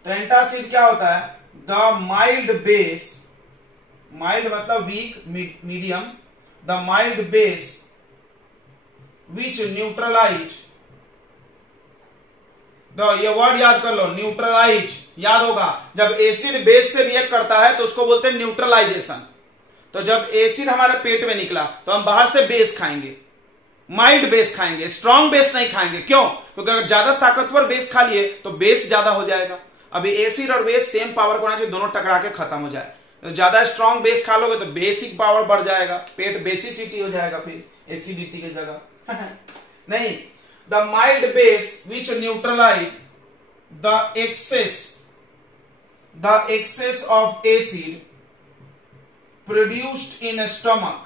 तो एंटासिड क्या होता है? द माइल्ड बेस, माइल्ड मतलब weak, medium, the mild base which neutralize. तो ये वर्ड याद कर लो, न्यूट्रलाइज, याद होगा। जब एसिड बेस से रिएक्ट करता है तो उसको बोलते हैं न्यूट्रलाइजेशन। तो जब एसिड हमारे पेट में निकला तो हम बाहर से बेस खाएंगे, माइल्ड बेस खाएंगे, स्ट्रॉन्ग बेस नहीं खाएंगे। क्यों? क्योंकि अगर ज्यादा ताकतवर बेस खा लिए तो बेस ज्यादा हो जाएगा। अभी एसिड और बेस सेम पावर को होना चाहिए, दोनों टकरा के खत्म हो जाए। तो ज्यादा स्ट्रॉन्ग बेस खा लोगे तो बेसिक पावर बढ़ जाएगा, पेट बेसिसिटी हो जाएगा, फिर एसिडिटी की जगह नहीं। The mild base which neutralize the excess of acid produced in stomach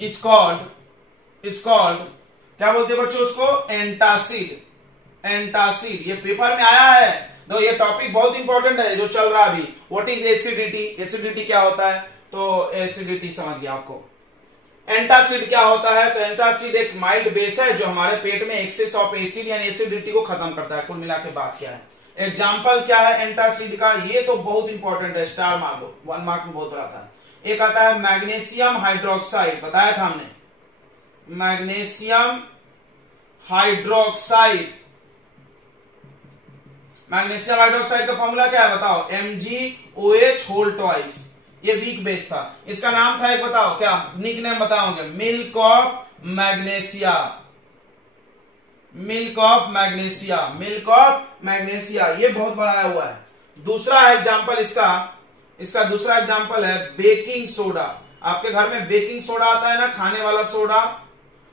is called क्या बोलते हैं बच्चों उसको? एंटासिड। ये पेपर में आया है, तो ये टॉपिक बहुत इंपॉर्टेंट है जो चल रहा है अभी। What is acidity? एसिडिटी क्या होता है? तो एसिडिटी समझ गया आपको। एंटासिड क्या होता है? तो एंटासिड एक माइल्ड बेस है जो हमारे पेट में एक्सेस ऑफ एसिड यानी एसिडिटी को खत्म करता है। कुल मिला के बात क्या है? एग्जाम्पल क्या है एंटासिड का? ये तो बहुत इंपॉर्टेंट है, स्टार मार दो, 1 मार्क में बहुत बड़ा था। एक आता है मैग्नीशियम हाइड्रोक्साइड, बताया था हमने, मैग्नीशियम हाइड्रोक्साइड। मैग्नीशियम हाइड्रोक्साइड का फॉर्मूला क्या है बताओ? MgOH whole twice. ये वीक बेस था, इसका नाम था एक, बताओ क्या निक नेम बताओगे? Milk of magnesia, milk of magnesia. ये बहुत बड़ा हुआ है। दूसरा एग्जांपल इसका दूसरा एग्जांपल है बेकिंग सोडा। आपके घर में बेकिंग सोडा आता है ना, खाने वाला सोडा,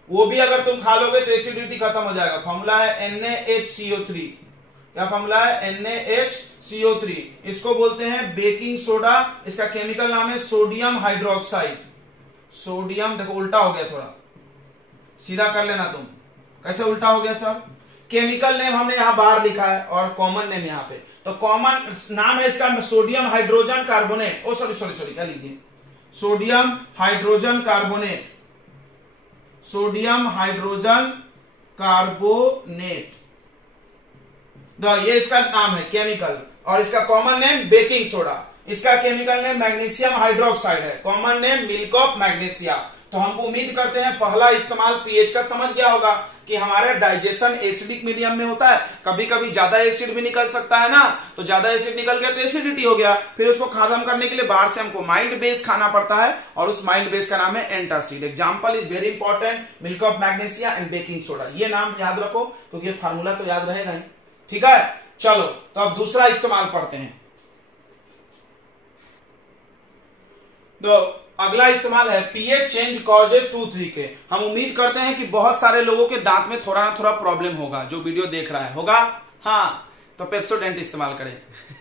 वो भी अगर तुम खा लोगे तो एसिडिटी खत्म हो जाएगा। फॉर्मूला है NaHCO3। क्या फॉर्मूला है? NaHCO3। इसको बोलते हैं बेकिंग सोडा। इसका केमिकल नाम है सोडियम हाइड्रोक्साइड। सोडियम, देखो उल्टा हो गया, थोड़ा सीधा कर लेना तुम। कैसे उल्टा हो गया सर? केमिकल नेम हमने यहां बाहर लिखा है और कॉमन नेम यहां पे। तो कॉमन नाम है इसका सोडियम हाइड्रोजन कार्बोनेट। ओ सॉरी क्या लिख दिए? Sodium hydrogen carbonate, sodium hydrogen carbonate. तो ये इसका नाम है केमिकल, और इसका कॉमन नेम बेकिंग सोडा। इसका केमिकल नेम मैग्नीशियम हाइड्रोक्साइड है, common name milk of magnesia. तो हमको उम्मीद करते हैं पहला इस्तेमाल पीएच का समझ गया होगा कि हमारे डाइजेशन एसिडिक मीडियम में होता है, कभी कभी ज्यादा एसिड भी निकल सकता है ना, तो ज्यादा एसिड निकल गया तो एसिडिटी हो गया, फिर उसको खत्म करने के लिए बाहर से हमको माइल्ड बेस खाना पड़ता है और उस माइल्ड बेस का नाम है antacid. Example is very important, milk of magnesia and baking soda, ये नाम याद रखो क्योंकि ये फार्मूला तो याद रहेगा ही। ठीक है, चलो तो अब दूसरा इस्तेमाल पढ़ते हैं। तो अगला इस्तेमाल है pH change causes tooth decay. हम उम्मीद करते हैं कि बहुत सारे लोगों के दांत में थोड़ा ना थोड़ा प्रॉब्लम होगा, जो वीडियो देख रहा है होगा। हाँ, तो पेप्सोडेंट इस्तेमाल करें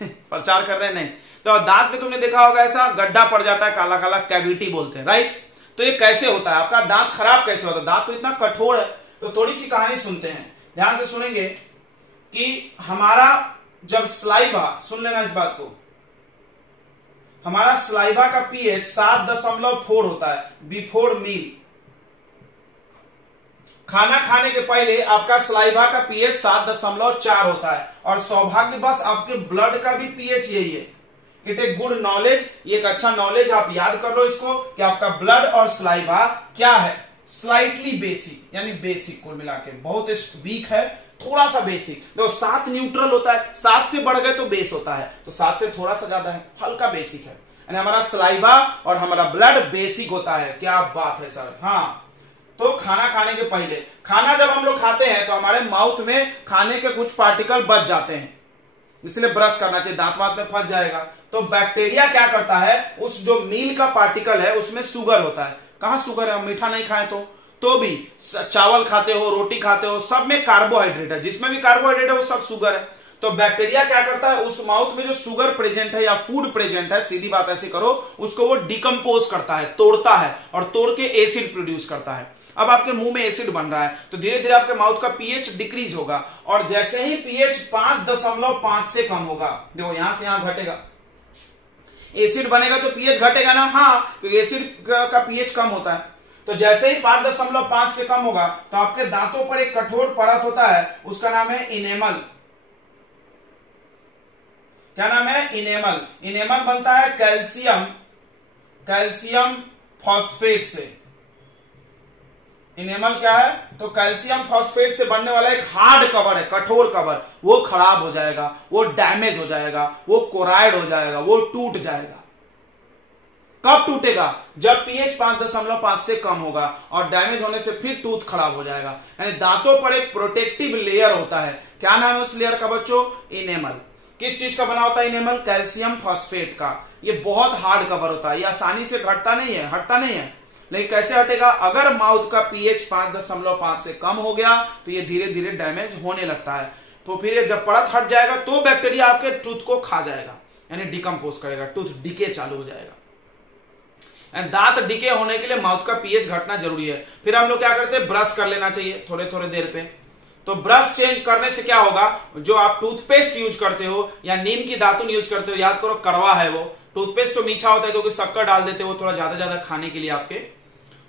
प्रचार कर रहे हैं नहीं तो दांत में तुमने देखा होगा ऐसा गड्ढा पड़ जाता है, काला काला, कैविटी बोलते हैं, राइट। तो ये कैसे होता है, आपका दांत खराब कैसे होता है, दांत तो इतना कठोर है। तो थोड़ी सी कहानी सुनते हैं, ध्यान से सुनेंगे कि हमारा जब स्लाइवा, सुन लेना इस बात को, हमारा स्लाइवा का पीएच 7.4 होता है बिफोर मील। खाना खाने के पहले आपका स्लाइवा का पीएच 7.4 होता है और सौभाग्य बस आपके ब्लड का भी पीएच यही है। इट ए गुड नॉलेज, ये एक अच्छा नॉलेज, आप याद कर लो इसको कि आपका ब्लड और स्लाइवा क्या है, स्लाइटली बेसिक, यानी बेसिक, कुल मिला के बहुत वीक है, थोड़ा सा बेसिक। तो 7 न्यूट्रल होता है, 7 से बढ़ गए तो बेस होता है, तो 7 से थोड़ा सा ज्यादा है, हल्का बेसिक है। यानी हमारा स्लाइवा और हमारा ब्लड बेसिक होता है। क्या बात है सर। हाँ, तो खाना खाने के पहले, खाना जब हम लोग खाते हैं तो हमारे माउथ में खाने के कुछ पार्टिकल बच जाते हैं, इसलिए ब्रश करना चाहिए, दांत वात में फंस जाएगा। तो बैक्टीरिया क्या करता है, उस जो मील का पार्टिकल है उसमें शुगर होता है। कहां शुगर है, मीठा नहीं खाए तो भी चावल खाते हो, रोटी खाते हो, सब में कार्बोहाइड्रेट है, जिसमें भी कार्बोहाइड्रेट है वो सब शुगर है। तो बैक्टीरिया क्या करता है, उस माउथ में जो शुगर प्रेजेंट है या फूड प्रेजेंट है, सीधी बात ऐसे करो, उसको वो डिकम्पोज करता है, तोड़ता है और तोड़ के एसिड प्रोड्यूस करता है। अब आपके मुंह में एसिड बन रहा है तो धीरे धीरे आपके माउथ का पीएच डिक्रीज होगा और जैसे ही पीएच 5.5 से कम होगा, देखो यहां से यहां घटेगा, एसिड बनेगा तो पीएच घटेगा ना। हाँ, तो एसिड का पीएच कम होता है। तो जैसे ही 5.5 से कम होगा तो आपके दांतों पर एक कठोर परत होता है, उसका नाम है इनेमल। क्या नाम है, इनेमल। इनेमल बनता है कैल्शियम फॉस्फेट से। इनेमल क्या है, तो कैल्शियम फॉस्फेट से बनने वाला एक हार्ड कवर है, कठोर कवर, वो खराब हो जाएगा, वो डैमेज हो जाएगा, वो कोराइड हो जाएगा, वो टूट जाएगा। कब टूटेगा, जब पीएच 5.5 से कम होगा और डैमेज होने से फिर टूथ खराब हो जाएगा। यानी दांतों पर एक प्रोटेक्टिव लेयर होता है। क्या नाम है उस लेयर का बच्चों, इनेमल। किस चीज का बना होता है इनेमल, कैल्शियम फॉस्फेट का। ये बहुत हार्ड कवर होता है, ये आसानी से घटता नहीं है, हटता नहीं है। लेकिन कैसे हटेगा, अगर माउथ का पीएच 5.5 से कम हो गया तो ये धीरे धीरे डैमेज होने लगता है। तो फिर ये जब परत हट जाएगा तो बैक्टीरिया आपके टूथ को खा जाएगा, यानी डिकम्पोज करेगा, टूथ डिके चालू हो जाएगा। दांत डिके होने के लिए माउथ का पीएच घटना जरूरी है। फिर हम लोग क्या करते हैं, ब्रश कर लेना चाहिए थोड़े थोड़े देर पे। तो ब्रश चेंज करने से क्या होगा, जो आप टूथपेस्ट यूज करते हो या नीम की दातुन यूज करते हो, याद करो कड़वा है वो, टूथपेस्ट तो मीठा होता है क्योंकि शक्कर डाल देते हो थोड़ा ज्यादा खाने के लिए आपके।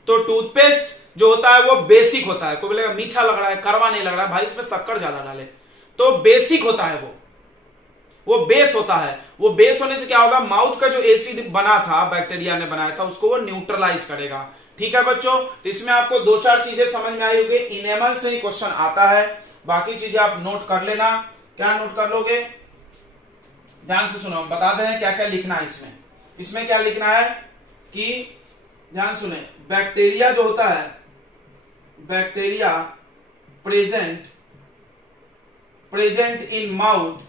तो टूथपेस्ट जो होता है वो बेसिक होता है। कोई बोलेगा मीठा लग रहा है, कड़वा नहीं लग रहा है, भाई इसमें शक्कर ज्यादा डाले, तो बेसिक होता है वो बेस होता है। वो बेस होने से क्या होगा, माउथ का जो एसिड बना था, बैक्टीरिया ने बनाया था, उसको वो न्यूट्रलाइज करेगा। ठीक है बच्चों, तो इसमें आपको 2-4 चीजें समझ में आई होगी। इनेमल से ही क्वेश्चन आता है, बाकी चीजें आप नोट कर लेना। क्या नोट कर लोगे, ध्यान से सुनो, बता दे रहे हैं क्या क्या लिखना है इसमें। इसमें क्या लिखना है कि ध्यान सुने, बैक्टीरिया जो होता है, bacteria present in mouth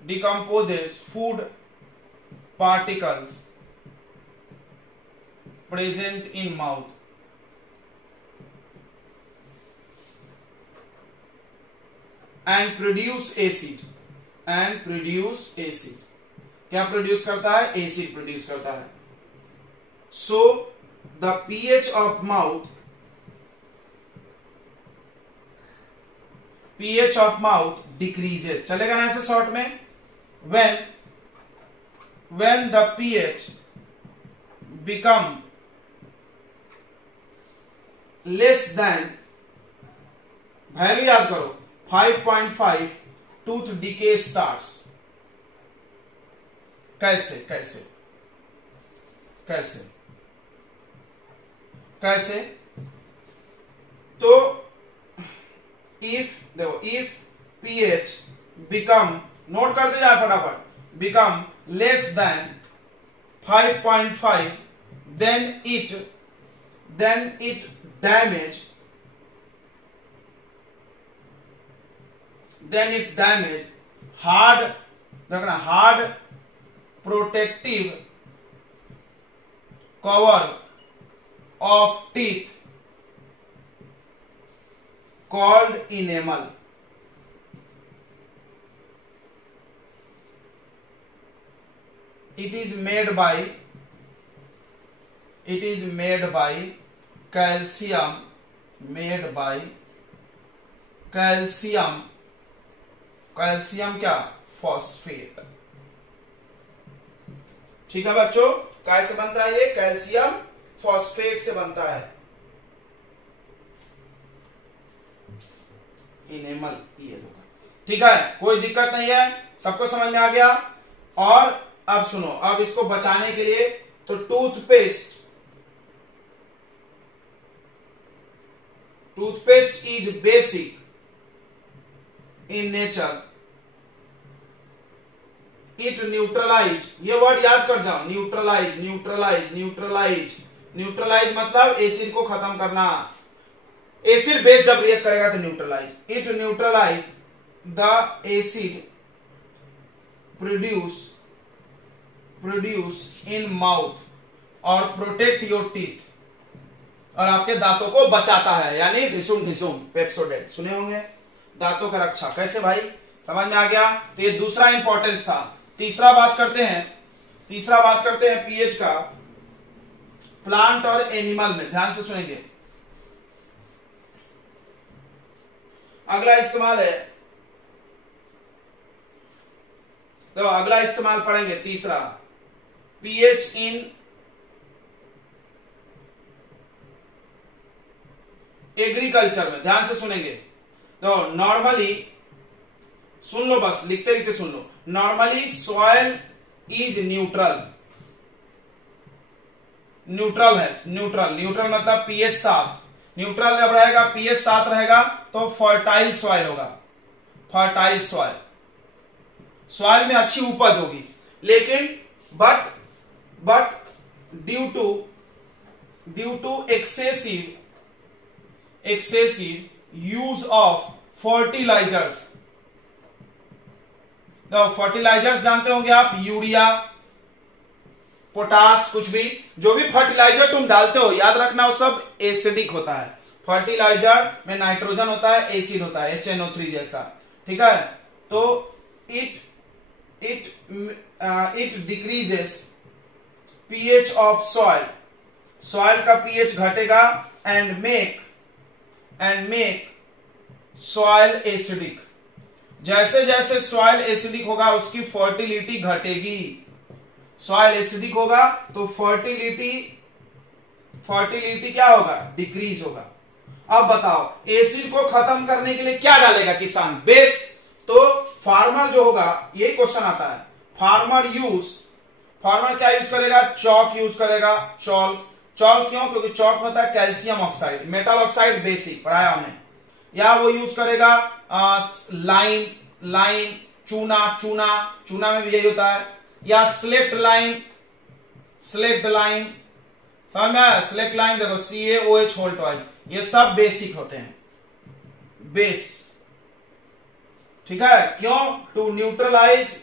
decomposes food particles present in mouth and produce acid क्या प्रोड्यूस करता है, एसिड प्रोड्यूस करता है। So the pH of mouth decreases, चलेगा ना ऐसे शॉर्ट में, when the pH become less than, value याद करो, 5.5, tooth decay starts। कैसे कैसे कैसे कैसे? तो इफ देखो, इफ pH बिकम, नोट करते जाए फटाफट, become less than 5.5 then it damage hard, देखना, hard protective cover of teeth called enamel. It is made by calcium, क्या? फॉस्फेट। ठीक है बच्चों, कैसे बनता है ये? कैल्शियम फॉस्फेट से बनता है इनेमल, ये होगा। ठीक है, कोई दिक्कत नहीं है, सबको समझ में आ गया। और अब सुनो, अब इसको बचाने के लिए तो toothpaste is basic in nature, it neutralize, ये वर्ड याद कर जाओ, न्यूट्रलाइज मतलब एसिड को खत्म करना। एसिड बेस जब रिएक्ट करेगा तो neutralize, it neutralize the acid produce in mouth और प्रोटेक्ट योर टीथ, और आपके दांतों को बचाता है, यानी ढिसुम पेप्सोडेंट सुने होंगे, दांतों का रक्षा। कैसे भाई, समझ में आ गया? तो ये दूसरा इंपॉर्टेंस था। तीसरा बात करते हैं पीएच का प्लांट और एनिमल में, ध्यान से सुनेंगे। अगला इस्तेमाल है, तो अगला इस्तेमाल पढ़ेंगे तीसरा, पीएच इन एग्रीकल्चर में, ध्यान से सुनेंगे। तो नॉर्मली सुन लो, बस लिखते लिखते सुन लो। नॉर्मली सॉइल इज न्यूट्रल है, न्यूट्रल मतलब पीएच 7, न्यूट्रल जब रहेगा, पीएच 7 रहेगा तो फर्टाइल सॉइल होगा, फर्टाइल सॉइल में अच्छी उपज होगी। लेकिन but due to excessive use of fertilizers, तो फर्टिलाइजर्स जानते होंगे आप, यूरिया, पोटास, कुछ भी, जो भी फर्टिलाइजर तुम डालते हो, याद रखना वो सब एसिडिक होता है। फर्टिलाइजर में नाइट्रोजन होता है, एसिड होता है, HNO3 जैसा। ठीक है, तो it decreases pH of soil का पीएच घटेगा एंड मेक सॉइल एसिडिक। जैसे जैसे सॉइल एसिडिक होगा उसकी फर्टिलिटी घटेगी। सॉइल एसिडिक होगा तो फर्टिलिटी क्या होगा? डिक्रीज होगा। अब बताओ, एसिड को खत्म करने के लिए क्या डालेगा किसान? बेस। तो फार्मर जो होगा, ये क्वेश्चन आता है, फार्मर क्या यूज करेगा? चॉक यूज करेगा, चॉक क्यों? क्योंकि चॉक में होता है calcium oxide, metal oxide basic पढ़ाया हमने। या वो यूज करेगा लाइम, चूना में भी यही होता है, या स्लेक्ट लाइम, समझ में आया? स्लेक्ट लाइम देखो, CaOH, ये सब बेसिक होते हैं, बेस। ठीक है, क्यों? टू न्यूट्रलाइज,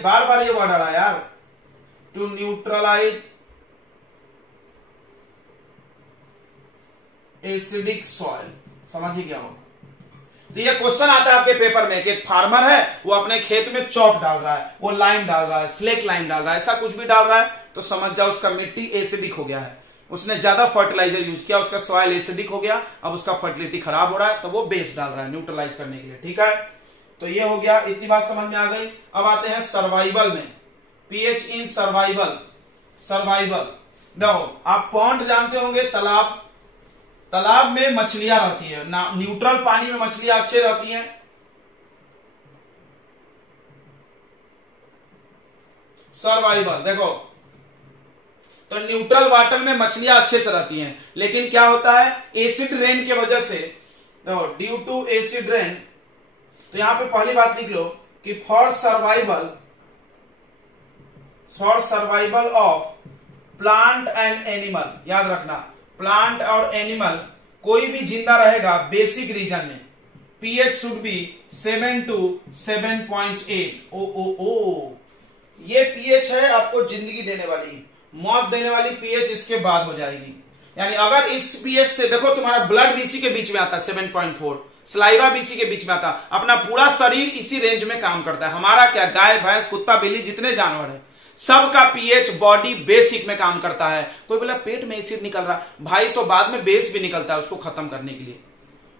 बार बार ये वर्ड आ रहा है यार, टू न्यूट्रलाइज एसिडिक सॉइल, समझ ही गया होगा। तो ये क्वेश्चन आता है आपके पेपर में कि एक फार्मर है, वो अपने खेत में चॉक डाल रहा है, वो लाइम डाल रहा है, स्लेक लाइम डाल रहा है, ऐसा कुछ भी डाल रहा है, तो समझ जाओ उसका मिट्टी एसिडिक हो गया है, उसने ज्यादा फर्टिलाइजर यूज किया, उसका सॉइल एसिडिक हो गया, अब उसका फर्टिलिटी खराब हो रहा है, तो वो बेस डाल रहा है न्यूट्रलाइज करने के लिए। ठीक है, तो ये हो गया, इतनी बात समझ में आ गई। अब आते हैं सर्वाइवल में, पीएच इन सर्वाइवल। देखो, आप पॉन्ड जानते होंगे, तालाब में मछलियां रहती है, न्यूट्रल पानी में मछलियां अच्छे रहती हैं। सर्वाइवल। देखो तो न्यूट्रल वाटर में मछलियां अच्छे से रहती हैं, लेकिन क्या होता है एसिड रेन की वजह से, देखो ड्यू टू एसिड रेन, तो यहां पे पहली बात लिख लो कि for survival of plant and animal, याद रखना प्लांट और एनिमल कोई भी जिंदा रहेगा बेसिक रीजन में, पीएच शुड बी 7 to 7.8। ओ ये पीएच है आपको जिंदगी देने वाली, मौत देने वाली पीएच इसके बाद हो जाएगी। यानी अगर इस पीएच से, देखो तुम्हारा ब्लड भी इसी के बीच में आता है 7.4, सलाइवा भी इसी के बीच में आता है, अपना पूरा शरीर इसी रेंज में काम करता है। हमारा क्या, गाय भैंस कुत्ता बिल्ली जितने जानवर है सबका पीएच बॉडी बेसिक में काम करता है। कोई बोला पेट में एसिड निकल रहा, भाई तो बाद में बेस भी निकलता है उसको खत्म करने के लिए,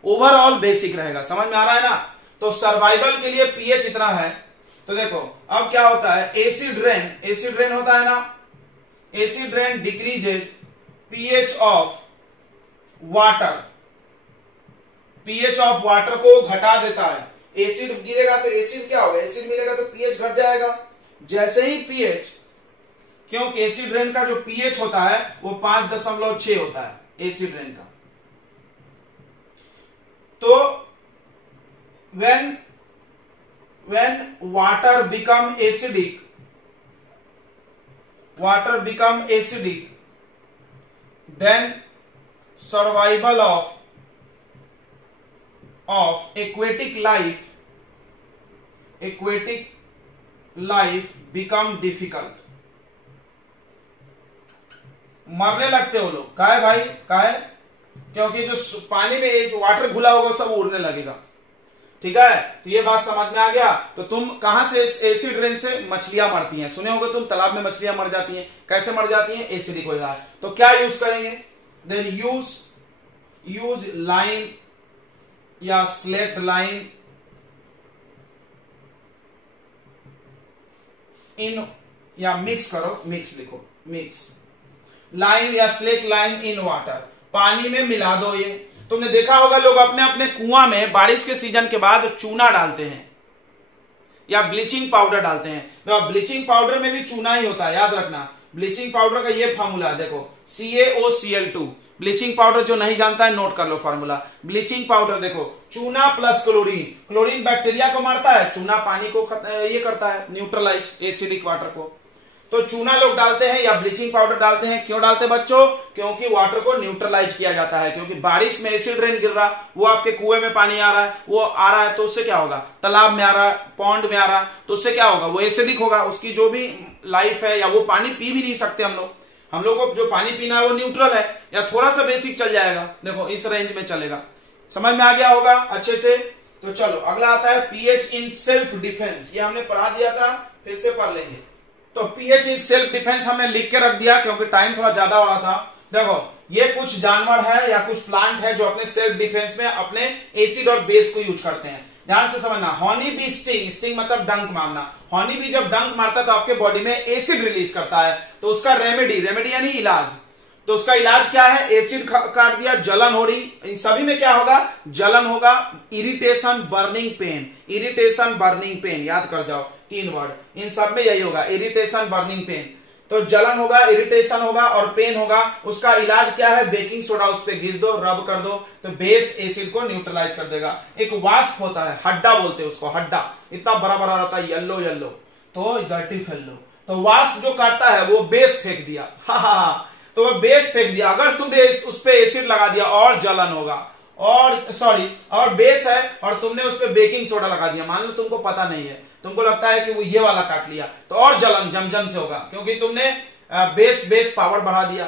ओवरऑल बेसिक रहेगा। समझ में आ रहा है ना। तो सर्वाइवल के लिए पीएच इतना है। तो देखो अब क्या होता है, एसिड रेन होता है ना, acid rain decreases pH of water, pH of water को घटा देता है। एसिड गिरेगा तो एसिड क्या होगा, एसिड मिलेगा तो पीएच घट जाएगा। जैसे ही पीएच, क्योंकि एसिड रेन का जो पीएच होता है वो 5.6 होता है एसिड रेन का। तो when water become acidic, then survival of aquatic life become difficult। मरने लगते हो लोग, काहे भाई, काहे, क्योंकि जो पानी में वाटर घुला होगा सब उड़ने लगेगा। ठीक है, तो ये बात समझ में आ गया। तो तुम कहां से, एसिड रेन से मछलियां मरती हैं, सुने होंगे तुम, तालाब में मछलियां मर जाती हैं। कैसे मर जाती हैं, एसिडिक हो जाता है। तो क्या यूज करेंगे, देन यूज लाइन या स्लेट लाइन इन, या मिक्स करो, मिक्स लिखो, मिक्स लाइन या स्लेट लाइन इन वाटर, पानी में मिला दो। ये तुमने देखा होगा लोग अपने अपने कुआं में बारिश के सीजन के बाद चूना डालते हैं या ब्लीचिंग पाउडर डालते हैं। तो ब्लीचिंग पाउडर में भी चूना ही होता है, याद रखना। ब्लीचिंग पाउडर का ये फॉर्मूला है, देखो CaOCl2। ब्लीचिंग पाउडर जो नहीं जानता है नोट कर लो फॉर्मूला। ब्लीचिंग पाउडर देखो, चूना प्लस क्लोरीन, क्लोरीन बैक्टीरिया को मारता है, चूना पानी को ये करता है न्यूट्रलाइज एसिडिक वाटर को। तो चूना लोग डालते हैं या ब्लीचिंग पाउडर डालते हैं, क्यों डालते हैं बच्चों, क्योंकि वाटर को न्यूट्रलाइज किया जाता है। क्योंकि बारिश में एसिड रेन गिर रहा, वो आपके कुएं में पानी आ रहा है, वो आ रहा है तो उससे क्या होगा, तालाब में आ रहा है, पॉन्ड में आ रहा है, तो उससे क्या होगा, वो एसिडिक होगा। उसकी जो भी लाइफ है, या वो पानी पी भी नहीं सकते हम लोग को जो पानी पीना है वो न्यूट्रल है, या थोड़ा सा बेसिक चल जाएगा। देखो इस रेंज में चलेगा। समझ में आ गया होगा अच्छे से। तो चलो अगला आता है पीएच इन सेल्फ डिफेंस। ये हमने पढ़ा दिया था, फिर से पढ़ लेंगे। तो पीएच इन सेल्फ डिफेंस हमने लिख के रख दिया क्योंकि टाइम थोड़ा ज्यादा हो रहा था। देखो ये कुछ जानवर है या कुछ प्लांट है जो अपने सेल्फ डिफेंस में अपने एसिड और बेस को यूज करते हैं। ध्यान से समझना, हॉनी बी स्टिंग मतलब डंक मारना। हॉनी बी जब डंक मारता है तो आपके बॉडी में एसिड रिलीज करता है, तो उसका रेमेडी यानी इलाज, तो उसका इलाज क्या है, एसिड काट दिया, जलन हो रही, इन सभी में क्या होगा, जलन होगा, इरिटेशन बर्निंग पेन, याद कर जाओ 3 वर्ड, इन सब में यही होगा, इरिटेशन बर्निंग पेन। तो जलन होगा, इरिटेशन होगा और पेन होगा। उसका इलाज क्या है, बेकिंग सोडा उस पर घिस दो, रब कर दो, तो बेस एसिड को न्यूट्रलाइज कर देगा। एक वास्प होता है, हड्डा बोलते हैं उसको, हड्डा इतना बड़ा बड़ा रहता है, येलो तो डर्टी फेलो, तो वास्प जो काटता है वो बेस फेंक दिया, तो वो बेस फेंक दिया। अगर तुमने उस पर एसिड लगा दिया और जलन होगा, और बेस है और तुमने उस पर बेकिंग सोडा लगा दिया, मान लो तुमको पता नहीं है, तुमको लगता है कि वो ये वाला काट लिया, तो और जलन जमजम से होगा, क्योंकि तुमने बेस पावर बढ़ा दिया।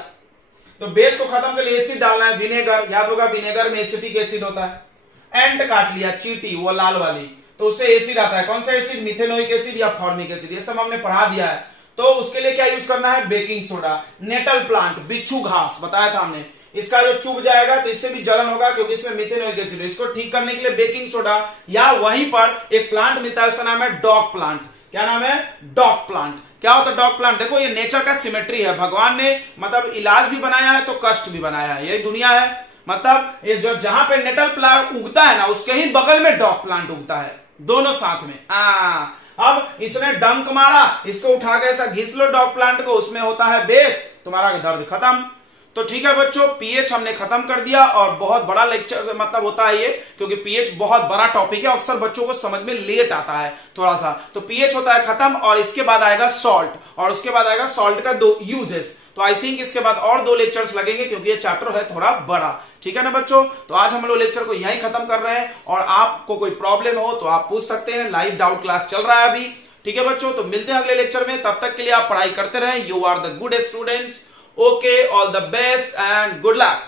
तो बेस को खत्म के लिए एसिड डालना है, विनेगर, याद होगा विनेगर में एसिटिक एसिड होता है। एंट काट लिया, चींटी वो लाल वाली, तो उससे एसिड आता है, कौन सा एसिड, मिथेनोइक एसिड या फॉर्मिक एसिड, ये सब हमने पढ़ा दिया है। तो उसके लिए क्या यूज करना है, बेकिंग सोडा। नेटल प्लांट, बिच्छू घास बताया था हमने, इसका जो चुभ जाएगा तो इससे भी जलन होगा क्योंकि इसमें मिथेनोइक एसिड है। इसको ठीक करने के लिए बेकिंग सोडा, या वहीं पर एक प्लांट मिलता है उसका नाम है डॉग प्लांट। क्या नाम है, डॉग प्लांट। क्या होता है डॉग प्लांट, देखो ये नेचर का सिमेट्री है, भगवान ने मतलब इलाज भी बनाया है तो कष्ट भी बनाया है, यही दुनिया है। मतलब ये जो जहां पे नेटल प्लांट उगता है ना, उसके ही बगल में डॉग प्लांट उगता है, दोनों साथ में। अब इसने डंक मारा, इसको उठा के ऐसा घिस लो डॉग प्लांट को, उसमें होता है बेस, तुम्हारा दर्द खत्म। तो ठीक है बच्चों, पीएच हमने खत्म कर दिया और बहुत बड़ा लेक्चर मतलब होता है ये, क्योंकि पीएच बहुत बड़ा टॉपिक है, अक्सर बच्चों को समझ में लेट आता है थोड़ा सा। तो पीएच होता है खत्म और इसके बाद आएगा सॉल्ट, और उसके बाद आएगा सॉल्ट का 2 यूजेस। तो आई थिंक इसके बाद और 2 लेक्चर्स लगेंगे क्योंकि ये चैप्टर है थोड़ा बड़ा। ठीक है ना बच्चों, तो आज हम लोग लेक्चर को यहीं खत्म कर रहे हैं, और आपको कोई प्रॉब्लम हो तो आप पूछ सकते हैं, लाइव डाउट क्लास चल रहा है अभी। ठीक है बच्चों, तो मिलते हैं अगले लेक्चर में, तब तक के लिए आप पढ़ाई करते रहें। You are the good students. Okay, all the best and good luck.